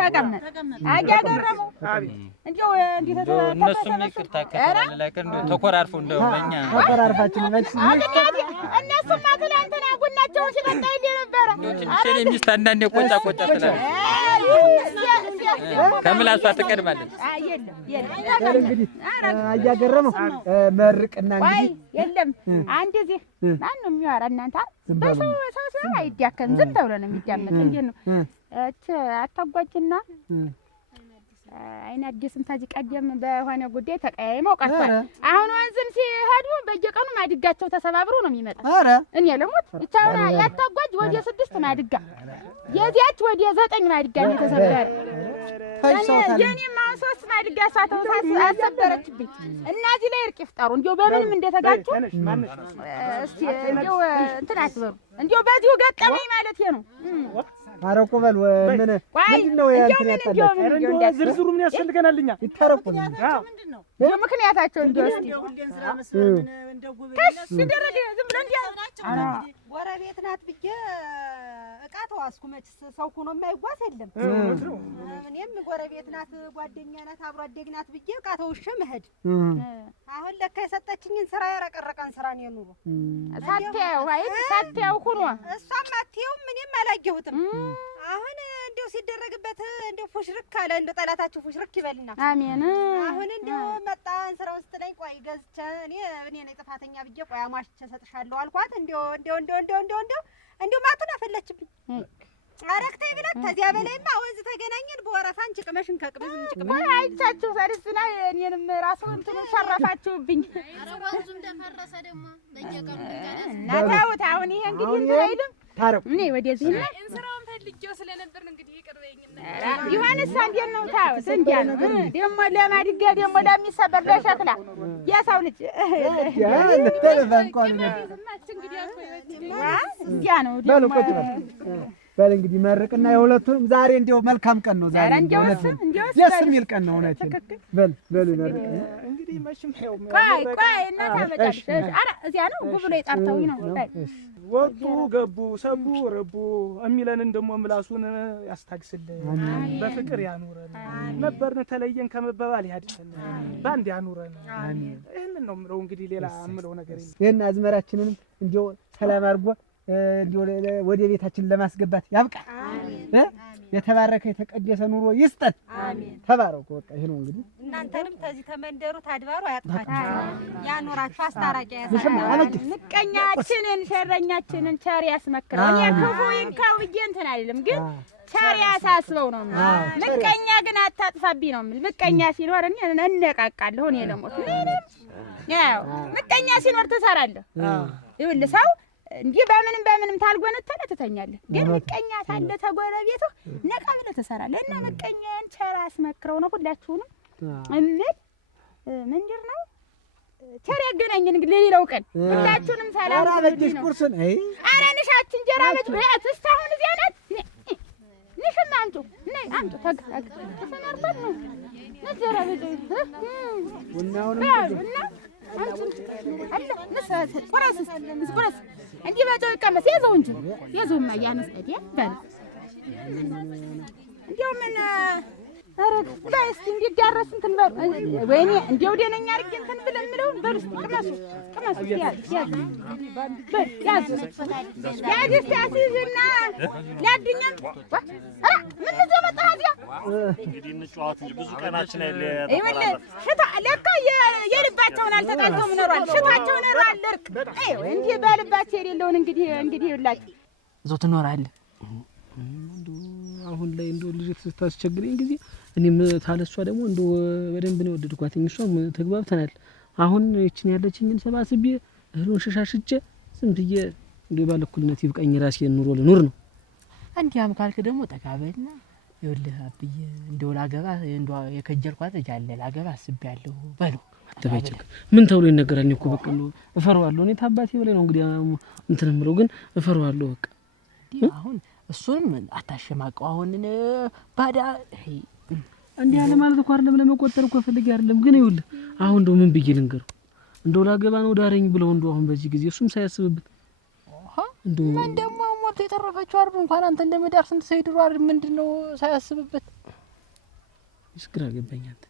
ተቀመጥ አያገረሙ እንደው እንዴት እነሱም ይቅርታ ከታለ ለከን ተኮራርፉ እንደው ለኛ ተኮራርፋችን ማለት እነሱማ ትላንትና ቡናቸውን ሲጠጣ ይል ነበር እኔ ሚስት አንዳንዴ ቆጫ ቆጫ ትላለች ከምላሷ ትቀድማለች የለም እንግዲህ አያገረመው መርቅና እንግዲህ የለም አንድ እዚህ ማን ነው የሚያወራ እናንተ ሰው አይዲያከም ዝም ተብሎ ነው የሚዳመጥ እንዴ ነው አታጓጅና አይና አዲስም ታዚህ ቀደም በሆነ ጉዳይ ተቀያይመው ቀርቷል አሁን ወንዝም ሲሄዱ በየቀኑ ማድጋቸው ተሰባብሮ ነው የሚመጣ እኔ ለሞት እቻውና ያታጓጅ ወደ 6 ማድጋ የዚያች ወደ 9 ማድጋ ነው ተሰበረ የኔማ 3 ማድጋ ሳተው አሰበረችብኝ እናዚህ ላይ እርቅ ይፍጠሩ እንዴው በምንም እንደተጋጩ እስቲ እንዴው እንትን አትበሩ እንዴው በዚሁ ገጠመኝ ማለት ነው አረቁ በል ምን ምንድነው እንትን ያጣላችሁ ዝርዝሩ ምን ያስፈልገናልኛ ይታረቁኝ ምንድነው ምክንያታቸው እንደው እስቲ ሁሌን ስራ መስለን እንደው ጉብኝነት ሲደረግ ዝም ብሎ እንዴ ጎረቤት ናት ብዬ እቃ ተዋስኩ መች ሰው ሆኖ የማይጓዝ የለም እኔም ጎረቤት ናት ጓደኛ ናት አብሮ አደግ ናት ብዬ እቃ ተውሼ መሄድ አሁን ለካ የሰጠችኝን ስራ ያረቀረቀን ስራ ነው ኑሮ ሳትያው ሆኖ እሷም አትየውም እኔም አላየሁትም አሁን እንደው ሲደረግበት እንደው ፉሽርክ አለ እንደው ጠላታችሁ ፉሽርክ ይበልና አሜን አሁን እንደው መጣን ስራውን ስትለኝ ቆይ ገዝቼ እኔ ነኝ ጥፋተኛ ብዬ ቆይ አሟሽቼ ሰጥሻለሁ አልኳት እንደው ማቱን አፈለችብኝ አረክታይ ብላት ከዚያ በላይማ ወንዝ ተገናኘን በወረፋ አንቺ ቅመሽን ከቅመስ እንጭቅመሽ አይቻችሁ ሳልስና እኔንም ራሱ እንትን ሸረፋችሁብኝ ወንዙም እንደፈረሰ ደግሞ በየቀኑ ናታውት አሁን ይሄ እንግዲህ እንትን አይልም ታረቁ እኔ ወደዚህ ነው እንስራውን ፈልጌው ስለነበር እንግዲህ ይቅርበኝና ዮሐንስ እንዴት ነው ታውት እንዴት ነው ደግሞ ለማድጋ ደግሞ ለሚሰበር ለሸክላ የሰው ልጅ ተለፈንቆን እንዲያ ነው በሉ ቁጭ በል እንግዲህ መርቅና የሁለቱም ዛሬ እንደው መልካም ቀን ነው ዛሬ ደስ የሚል ቀን ነው እውነት በል መርቅ እንግዲህ መሽም ሄው ቆይ እናታ መጣሽ አረ እዚያ ነው ጉብሎ የጣርተው ነው ወጡ ገቡ ሰቡ ረቡ እሚለንን ደግሞ ምላሱን ያስታግስልን በፍቅር ያኑረን ነበርን ተለየን ከመበባል ያድነን ባንድ ያኑረን ይሄንን ነው የምለው እንግዲህ ሌላ የምለው ነገር የለም ይሄን አዝመራችንን እንደው ሰላም አድርጎ እንደው ወደ ቤታችን ለማስገባት ያብቃ የተባረከ የተቀደሰ ኑሮ ይስጠን አሜን ተባረኩ በቃ ይሄ ነው እንግዲህ እናንተንም ተዚህ ተመንደሩ ታድባሩ ያጥፋችሁ ያኖራችሁ አስታራቂ ያሳያችሁ ምቀኛችንን ሸረኛችንን ቸር ያስመክረው እኔ ክፉ ይንካው ብዬ እንትን አይደለም ግን ቸር ያሳስበው ነው ምቀኛ ግን አታጥፋብኝ ነው ምቀኛ ሲኖር እኔ እነቃቃለሁ እኔ ለሞት ምንም ያው ምቀኛ ሲኖር ትሰራለህ ይኸውልህ ሰው እንዴ በምንም ታልጎነተለ ትተኛለህ ግን ምቀኛ ታለ ተጎረቤቱ ነቃ ብለህ ትሰራለህ እና ምቀኛን ቸር አስመክረው ነው ሁላችሁንም ምንድር ነው ቸር ያገናኘን እንግዲህ ለሌላው ቀን ሁላችሁንም ሰላም አራ በጅሽ ቁርስን አራ ንሻችን እንጀራ በጅ በያት እስካሁን እዚያ ናት ንሽም አምጡ ተሰናርተን ነው ነዘራ በጀ ቡናውን ስቁረስ እንዲህ በጨው ይቀመስ። ያዘው እንጂ ያዘውማ ያነስ በል እንዲያው ምን በይ እስኪ እንዲዳረስ እንትን በሉ። ወይኔ እንዲያው ደነኛ አድርጌ እንትን ብለን የምለውን በሉ እስኪ ቅመሱ ያዙ እስኪ አስይዝና ሊያድኘን ምን ይዘህ መጣህ እዚያ? እንግዲህ እንጫወት እንጂ ብዙ ቀናችን ይኸውልህ ሽታ ለካ የልባቸውን አልተጣልተውም ኖሯል። ሽታቸው ኖሯል። እርቅ እንዲህ በልባቸው የሌለውን እንግዲህ ይኸውላችሁ እዛው ትኖራለህ። አሁን ላይ እንደው ልጅ ስታስቸግረኝ ጊዜ እኔም ታለሷ ደግሞ እንደው በደንብ ነው ወደድኳት። እሷም ተግባብተናል። አሁን እቺን ያለችኝን ሰባስቤ እህሉን ሸሻሽጬ ዝም ብዬ እንደው ባለኩልነት ይብቃኝ ራሴን ኑሮ ልኑር ነው። እንዲያም ካልክ ደግሞ ጠቃበልና ይኸውልህ አብዬ እንደው ላገባ እንደው የከጀልኳት እጃለ ላገባ አስቤያለሁ በለው። ተባይቸክ ምን ተብሎ ይነገራል እኮ በቃ ነው እፈራዋለሁ። እኔ ታባቴ ብለህ ነው እንግዲህ እንትን ምለው ግን እፈራዋለሁ በቃ አሁን እሱንም አታሸማቀው። አሁን ባዳ እንዴ ያለ ማለት እኮ አይደለም ለመቆጠር እኮ ፈልጌ አይደለም። ግን ይኸውልህ አሁን እንደው ምን ብዬ ልንገረው እንደው ላገባ ነው ዳረኝ ብለው እንደው አሁን በዚህ ጊዜ እሱም ሳያስብበት እንደው ምን ደግሞ ሞት የተረፈችው አይደል? እንኳን አንተ እንደመዳር ስንት ሰይድሩ አይደል? ምንድነው ሳያስብበት? ይስክራ ገባኝ። አንተ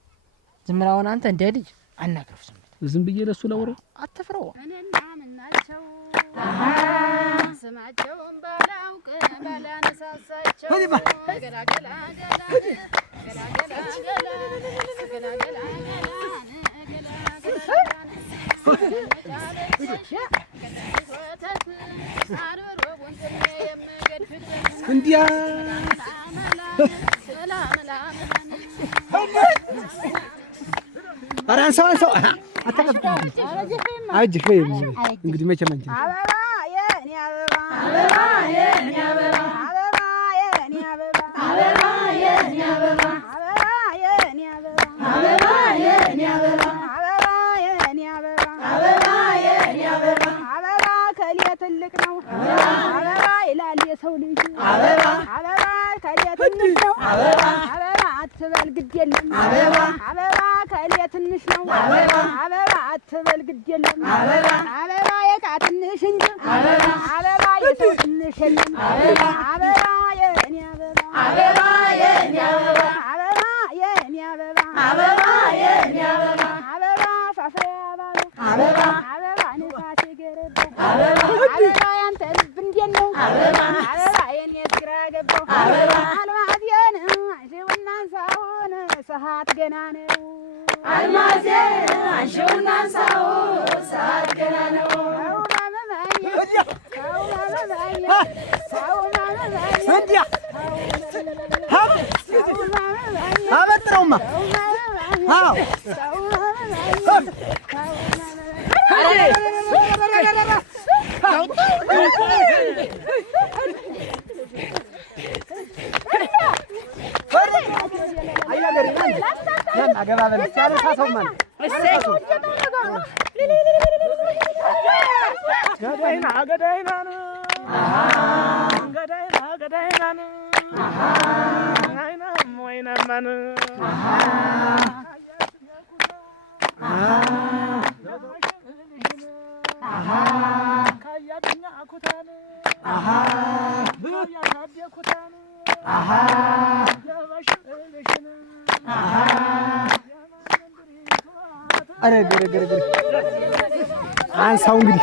ዝም ብለህ አሁን አንተ እንደ ልጅ አናግረው። ዝም ብዬ ለሱ ላወራው አትፍረው። እኔና ምናቸው ስማቸውን ባላውቅ ባላነሳሳቸው ገላገላ እንዲያ ኧረ አንሳው አጅህ ወይ እንግዲህ መቼም አንቺ አበባ የኔ አበባ አበባ የኔ አበባ አበባ የኔ አበባ አበባ የኔ አበባ አበባ የኔ አበባ አበባ የኔ አበባ አበባ የኔ አበባ አበባ የኔ አበባ አበባ ከሌ ትልቅ ነው አበባ ይላል የሰው ልጅ አበባ አበባ ከሌ ትንሽ ነው አበባ አበባ አትበል ግድ የለም አበባ አበባ ከሌ ትንሽ ነው አበባ አበባ አትበል ግድ የለም አበባ አበባ የቃ ትንሽ እንጂ አበባ አበባ የሰው ትንሽ የለም አበባ አበባ የኔ አበባ አበባ የኔ አበባ አበባ የኔ አበባ አበባ የኔ አበባ አበባ ፋፍሬ አበባ አበባ አበባ ንፋስ የገረበው አበባ አበባ ያንተ ልብ እንዴት ነው አበባ አበባ የኔ ግራ ገባው አበባ አልማዝየን አንሺውና አንሳውን ሰዓት ገና ነው አልማዝየን አንሺውና አንሳው ሰዓት ገና ነው እንዲያ አበጥረውማ አዎ አንሳው እንግዲህ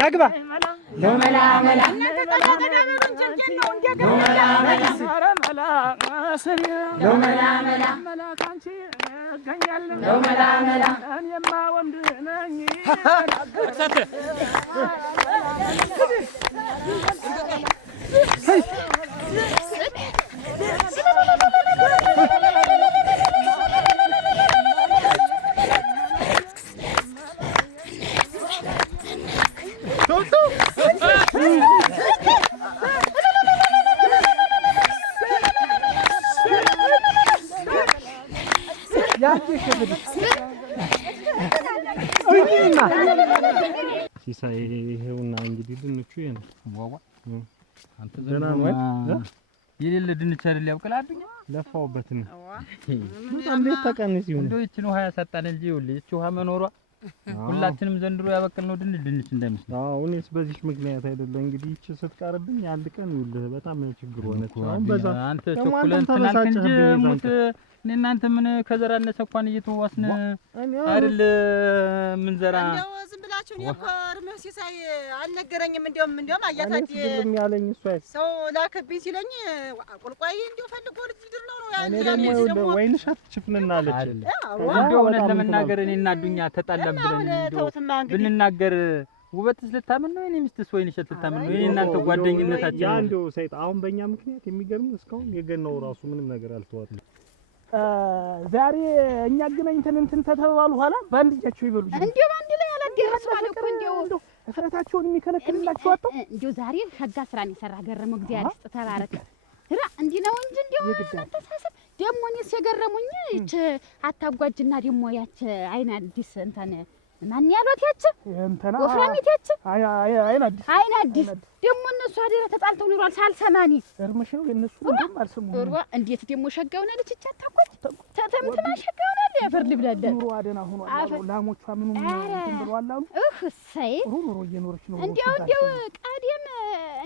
ናግባ ሲሳይ ይሄውና እንግዲህ ድንቹ ይሄ ነው። ዋዋ አንተ ዘና የሌለ ድንች አይደል ያብቀላብኝ ለፋውበት ነው። በጣም ቤት ተቀንስ ይሁን እንደው ይችን ውሃ ያሳጣን እንጂ ይኸውልህ ይች ውሃ መኖሯ ሁላችንም ዘንድሮ ያበቀልነው ድንች እንዳይመስል። አዎ እኔስ በዚህ ምክንያት አይደለም እንግዲህ ይች ስትቀርብኝ አንድ ቀን ይኸውልህ በጣም ችግር ሆነች። አሁን በዛ አንተ ቸኩለን ተናልክ እንጂ ሙት እኔ እናንተ ምን ከዘራ እነሰ እንኳን እየተዋስነ አይደል ምን ዘራ እንደው ዝም ብላችሁ እኔ እኮ እርምህ ሲሳይ አልነገረኝም። እንደውም አያታች ዝም ያለኝ እሱ ሰው ላከብኝ ሲለኝ ቁልቋይ እንደው ፈልጎ ልትድር ነው እኔ ደግሞ ወይንሸት ችፍንና አለች። እንደው እውነት ለመናገር እኔና አዱኛ ተጣላም ብለን እንደው ብንናገር ውበትስ ልታምን ነው? እኔ ሚስትስ ወይንሸት ልታምን ነው? እኔ እናንተ ጓደኝነታችን ያ እንደው ሰይጣ አሁን በእኛ ምክንያት የሚገርም እስካሁን የገናው ራሱ ምንም ነገር አልተዋጥም። ዛሬ እኛ አገናኝተን እንትን ተተባሉ ኋላ በአንድ እጃቸው ይበሉ እንዴ ባንድ ላይ አላደረስ ማለት እኮ እንዴው እፍረታቸውን የሚከለክልላቸው አጣው። እንዴው ዛሬ ሸጋ ስራን ይሰራ ገረመው እግዚአብሔር ይስጥ ተባረክ። ራ እንዲ ነው እንጂ እንዴው ተሳሰብ ደሞ እኔስ የገረሙኝ እቺ አታጓጅና ደሞ ያች አይና አዲስ እንትን ማን ያሉት ያች እንትና ወፍራሚት ያች አይና አዲስ ደሞ እነሱ አደረ ተጣልተው ኑሯል ሳልሰማኒ እርምሽ ነው የነሱ እንደም አልሰሙም። እንዴት ደሞ ሸጋውና ልጅ እቺ አታጓጅ ተተምትና ሸጋውና ያፈር ልብላደ ኑሮ አደና ሆኗል። ላሞቿ ምኑም እንትን ብለዋል አሉ። እሰይ ኑሮ እየኖረች ነው። እንዴው ቃዲም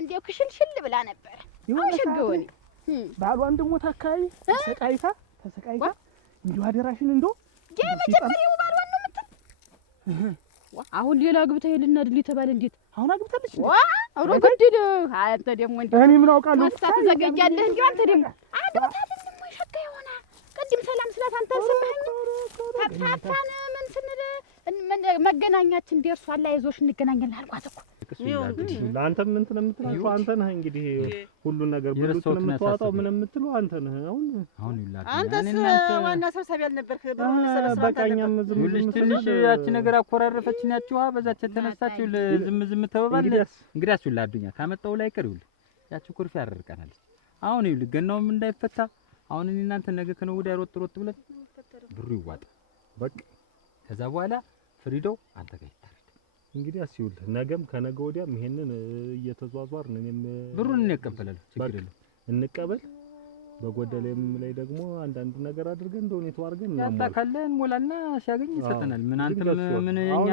እንዴው ክሽልሽል ብላ ነበር። ሸጋውኒ ባሏን ደሞ ታካይ ተሰቃይታ እንዴው አደራሽን እንደው የመጀመሪያው ባሏን ነው የምትል አሁን ሌላ ግብታ ይልናድል የተባለ እንዴት አሁን አግብታለች? አውሮ ግድል አንተ ደሞ እንዴ እኔ ምን አውቃለሁ? ተዘገጃለህ እንዴ አንተ ደሞ አግብታለች ነው ሸጋ ይሆና ቅድም ሰላም ስላት አንተ አልሰማኸኝ? ታታን ምን ስንል መገናኛችን ደርሷል። አይዞሽ እንገናኛለን አልኳት እኮ ለአንተም ምን ስለምትላችሁ አንተ ነህ እንግዲህ ሁሉን ነገር ብሉትን የምትዋጣው ምን የምትለው አንተ ነህ። አሁን ይላል አንተስ ዋና ሰብሳቢ አልነበርክ? በሁሉ ሰብሳቢ በቃኛም ዝም ትንሽ ያቺ ነገር አኮራረፈችን ያቺዋ በዛች ተነሳችሁ ዝም ተባባል። እንግዲህ አሱ ላዱኛ ካመጣው ላይ ቀር ይውል ያቺ ኩርፊ ያደርቀናለች። አሁን ይውል ገናውም እንዳይፈታ አሁን እኔ እናንተ ነገ ከነገ ወዲያ ሮጥ ብለን ብሩ ይዋጣ በቃ ከዛ በኋላ ፍሪዶው አንተ ጋር ይታረድ። እንግዲህ አስይውል ነገም ከነገ ወዲያም ይሄንን እየተዟዟርን እኔም ብሩን እንቀበላለን። ችግር የለም እንቀበል። በጎደለም ላይ ደግሞ አንዳንድ ነገር አድርገን እንደሆነ ተዋርገን ነው ያጣካለን ሞላልና ሲያገኝ ይሰጠናል። ምን አንተም ምን እኛ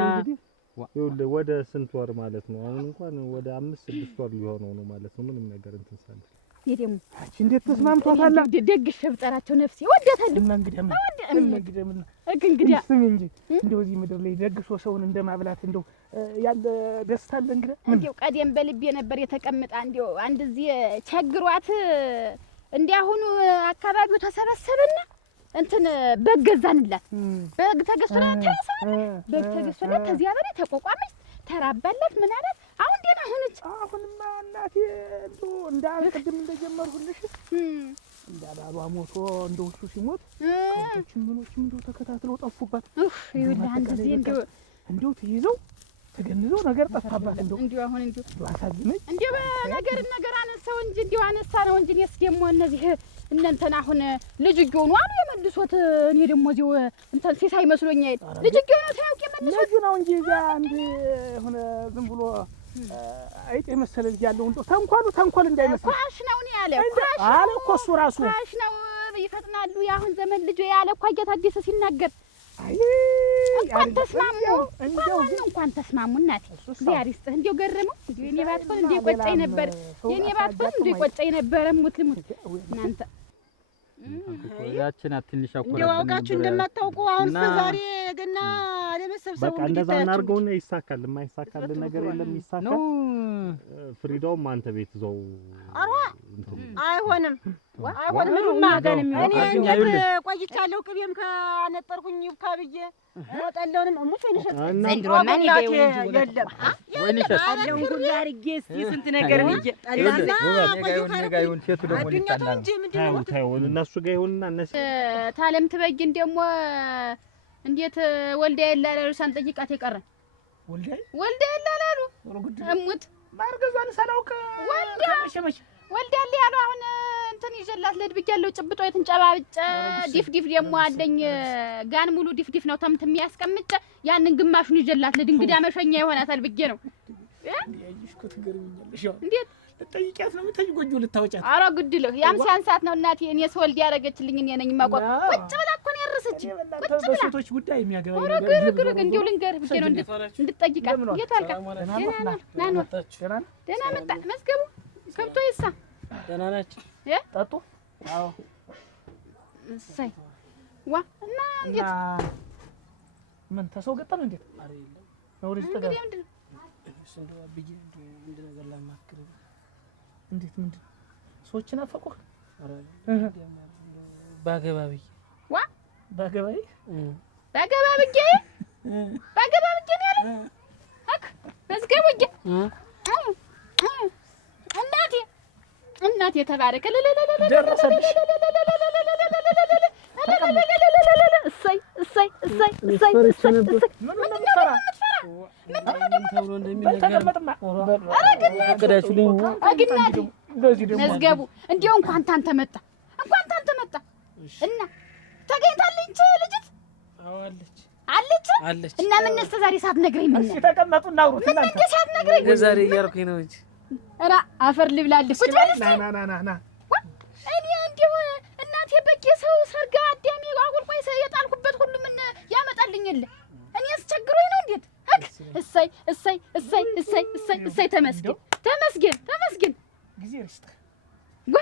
ይኸውልህ ወደ ስንት ወር ማለት ነው? አሁን እንኳን ወደ 5-6 ወር ሊሆነው ነው ማለት ነው። ምንም ነገር እንትን ሳለ ይደም አቺ እንዴት ተስማምቷታል? ደግሽ ብጠራቸው ነፍሴ ወደታል። እንግዲህ ስም እንጂ እንደው እዚህ ምድር ላይ ደግሶ ሰውን እንደማብላት እንደው ያለ ደስታ አለ እንግዲህ እንደው ቀደም በልቤ ነበር የተቀምጣ እንደው አንድ እዚህ ቸግሯት እንዲያሁኑ አካባቢው ተሰበሰበና እንትን በገዛንላት በግ ተገዝቶላት በግ ተገዝቶላት ከዚያ በላይ ተቋቋመች ተራባላት ምን አላት። አሁን ደህና ሆነች። አሁንማ እናቴ እንደው እንዳልቀድም እንደጀመርሁልሽ እንዳባሏ ሞቶ እንደው እሱ ሲሞት ምኖችም እንደው ተከታትለው ጠፉባት። ይኸውልህ አንድ ጊዜ እንደው ትይዘው ተገንዘው ነገር ጠፋባት። እንደው አሁን እንደው አሳዝነኝ። እንደው ነገር አነሳው እንጂ እንደው አነሳ ነው እንጂ እኔስ ደግሞ እነዚህ እናንተን አሁን ልጅ እየሆኑ አሉ የመልሶት። እኔ ደግሞ እዚሁ እንትን ሲሳይ መስሎኛል። ልጅ እየሆኑ ታውቂ የመልሶት ልጅ ነው እንጂ እዚያ አንድ ሆነ ዝም ብሎ አይጤ መሰለ ልጅ ያለው እንደው ተንኮል እንዳይመስል ኳሽ ነው ያለ አለ እኮ እሱ ራሱ ኳሽ ነው ይፈጥናሉ። የአሁን ዘመን ልጅ ያለ እኮ እየታደሰ ሲናገር እንኳን ተስማሙ እናቴ እግዚአብሔር ይስጥህ። እንደው ገረመው እንደው የኔ ባትሆን እንደው ይቆጨኝ ነበር። የኔ ባትሆን እንደው ይቆጨኝ ነበር። ሙት እናንተ ያችን አትንሽ አቆራ እንደው አውቃችሁ እንደማታውቁ አሁን ዛሬ ገና ለመሰብሰብ በቃ እንደዛ እናርገውና ይሳካል። የማይሳካልን ነገር የለም። ይሳካል። ፍሪዳውም አንተ ቤት ዘው አይሆንም ማጋን እኔ ቆይቻለሁ። ቅቤም ካነጠርኩኝ ይብካ ብዬ ወጣለውንም እሙሽ ወይንሸት ዘንድሮ ማን ይገው የለም ወይንሸት አለው ሁሉ አርጌ እስኪ ስንት ነገር ብዬ ጠላና ቆይካይሁን ሴቱ ደግሞ ሊጣላ ታው እነሱ ጋር ይሁንና እነሱ ታለም ትበጊን ደግሞ እንዴት ወልዳ ያላላሉ ሳንጠይቃት የቀረን ወልዳ ያላላሉ እሙት ማርገዟን ሰላውከ ወልዳ ያለው አሁን እንትን ይጀላት ለድብቅ ያለው ጭብጦ የተንጨባብጨ ዲፍዲፍ ደግሞ አለኝ ጋን ሙሉ ዲፍዲፍ ነው ተምት የሚያስቀምጥ ያንን ግማሹን ይጀላት ለድንግዳ መሸኛ ይሆናታል ብዬ ነው ያይሽኩ ትገርምኛለሽ እንዴት ጠይቂያት ነው የምትጎጁ ልታወጫት ኧረ ግድልህ ያም ሲያንሳት ነው እናቴ እኔ ስወልድ ያደረገችልኝ እኔ ነኝ ማቆም ቁጭ ብላ እኮ ነው ያረሰች ቁጭ ብላ በሴቶች ጉዳይ የሚያገባ ግር እንዲሁ ልንገርህ ብዬ ነው እንድትጠይቃት የታልካ ደህና መጣ መስገቡ ከብቶ ይሳ ደህና ናችሁ ጠጡ አዎ እሰይ ዋ እና እንዴት ምን ተሰው ገጠም እንዴት ነው ልጅ ተጋ እንደው አብዬ እንደ ነገር ላማክር እንዴት ምንድን ሰዎችን አፈቁህ ባገባብዬ ዋ ባገባብዬ ነው ያለ አክ መስገቡዬ እናቴ ተባረከ ደረሰልሽ እሰይ ምን ተብሎ እንደሚነገር መዝገቡ እንዲያው እንኳን ታንተ መጣ እና ተገኝታለች ልጅት አለች እና ምን እስከ ዛሬ ሳትነግረኝ ምን ተቀመጡ እናውሩት እናንተ ምን ሳትነግረኝ ዛሬ እያልኩኝ ነው እንጂ ኧረ አፈር ልብላልህ ቁጭ በል ና እኔ እንዲሁ እናቴ በቂ ሰው ሰርጋ አዳሚ አጉልቆይ የጣልኩበት ሁሉ ምን ያመጣልኝል እኔ አስቸግሮኝ ነው እንዴት እሰይ ተመስገን ጊዜ ርስጥ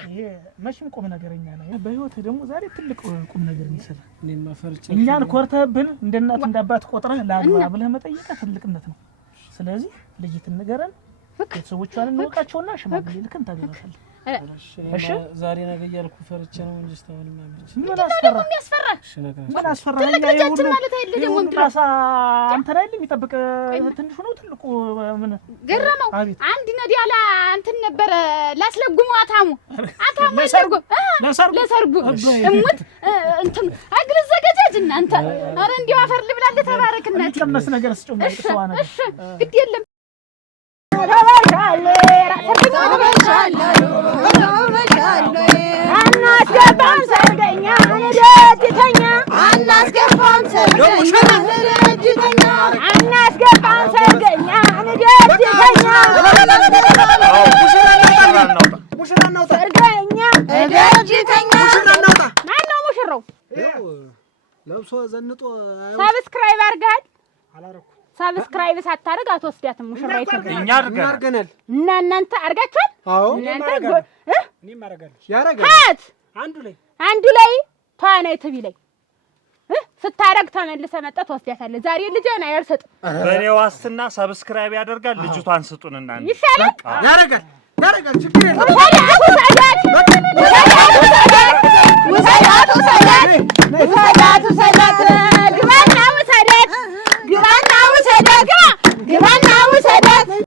ይሄ መቼም ቁም ነገረኛ ነው። በህይወት ደግሞ ዛሬ ትልቅ ቁም ነገር ይሰራ እኔማ ፈርቼ እኛን ኮርተህብን እንደ እናት እንዳባት ቆጥረህ ላግባ ብለህ መጠየቅ ትልቅነት ነው። ስለዚህ ልጅትን ንገረን ቤተሰቦቿን እንወቃቸውና ሽማግሌ ልከን ታገባታለህ። እሺ ዛሬ ነገ እያልኩ ፈርቼ ነው እንጂ እስካሁን ማምልጭ ምን አስፈራህ? እኛ የሁሉ ማሳ አንተን አይደል የሚጠብቅ ትንሹ ነው ትልቁ ምን ገረመው? አንድ ነዲያላ እንትን ነበረ ላስለጉሙ አታሙ ለሰርጉ እሙት እንትን አግል ዘገጃጅ እናንተ ኧረ እንዲያው አፈር ልብላለህ ተባረክ እናቴ ቀመስ ነገር ስጨምር ሰው ነው። እሺ ግድ የለም አናስገባም ሰርገኛ ደጅተኛ አናስገባም ሰርገኛ ደጅተኛ ሰርገኛ ደጅተኛ ማነው ሙሽራው? ለብሶ ዘንጦ ሰብስክራይብ አድርገሃል? አላረኩ ሰብስክራይብ ሳታደርግ አትወስዳትም ሙሽራይቱ። እኛ አድርገናል እና እናንተ አድርጋችኋል? አዎ እናንተ እኔም አደርጋለሁ ያረጋል አንዱ ላይ ተዋናይ ትቢ ላይ ስታረግ ተመልሰህ መጣ ትወስዳታለህ። ዛሬ ልጅህን አያልሰጥም። በእኔ ዋስትና ሰብስክራይብ ያደርጋል። ልጅቷን ስጡንና ይሻላል። ያረጋል ችግር የለም። ውሰዳት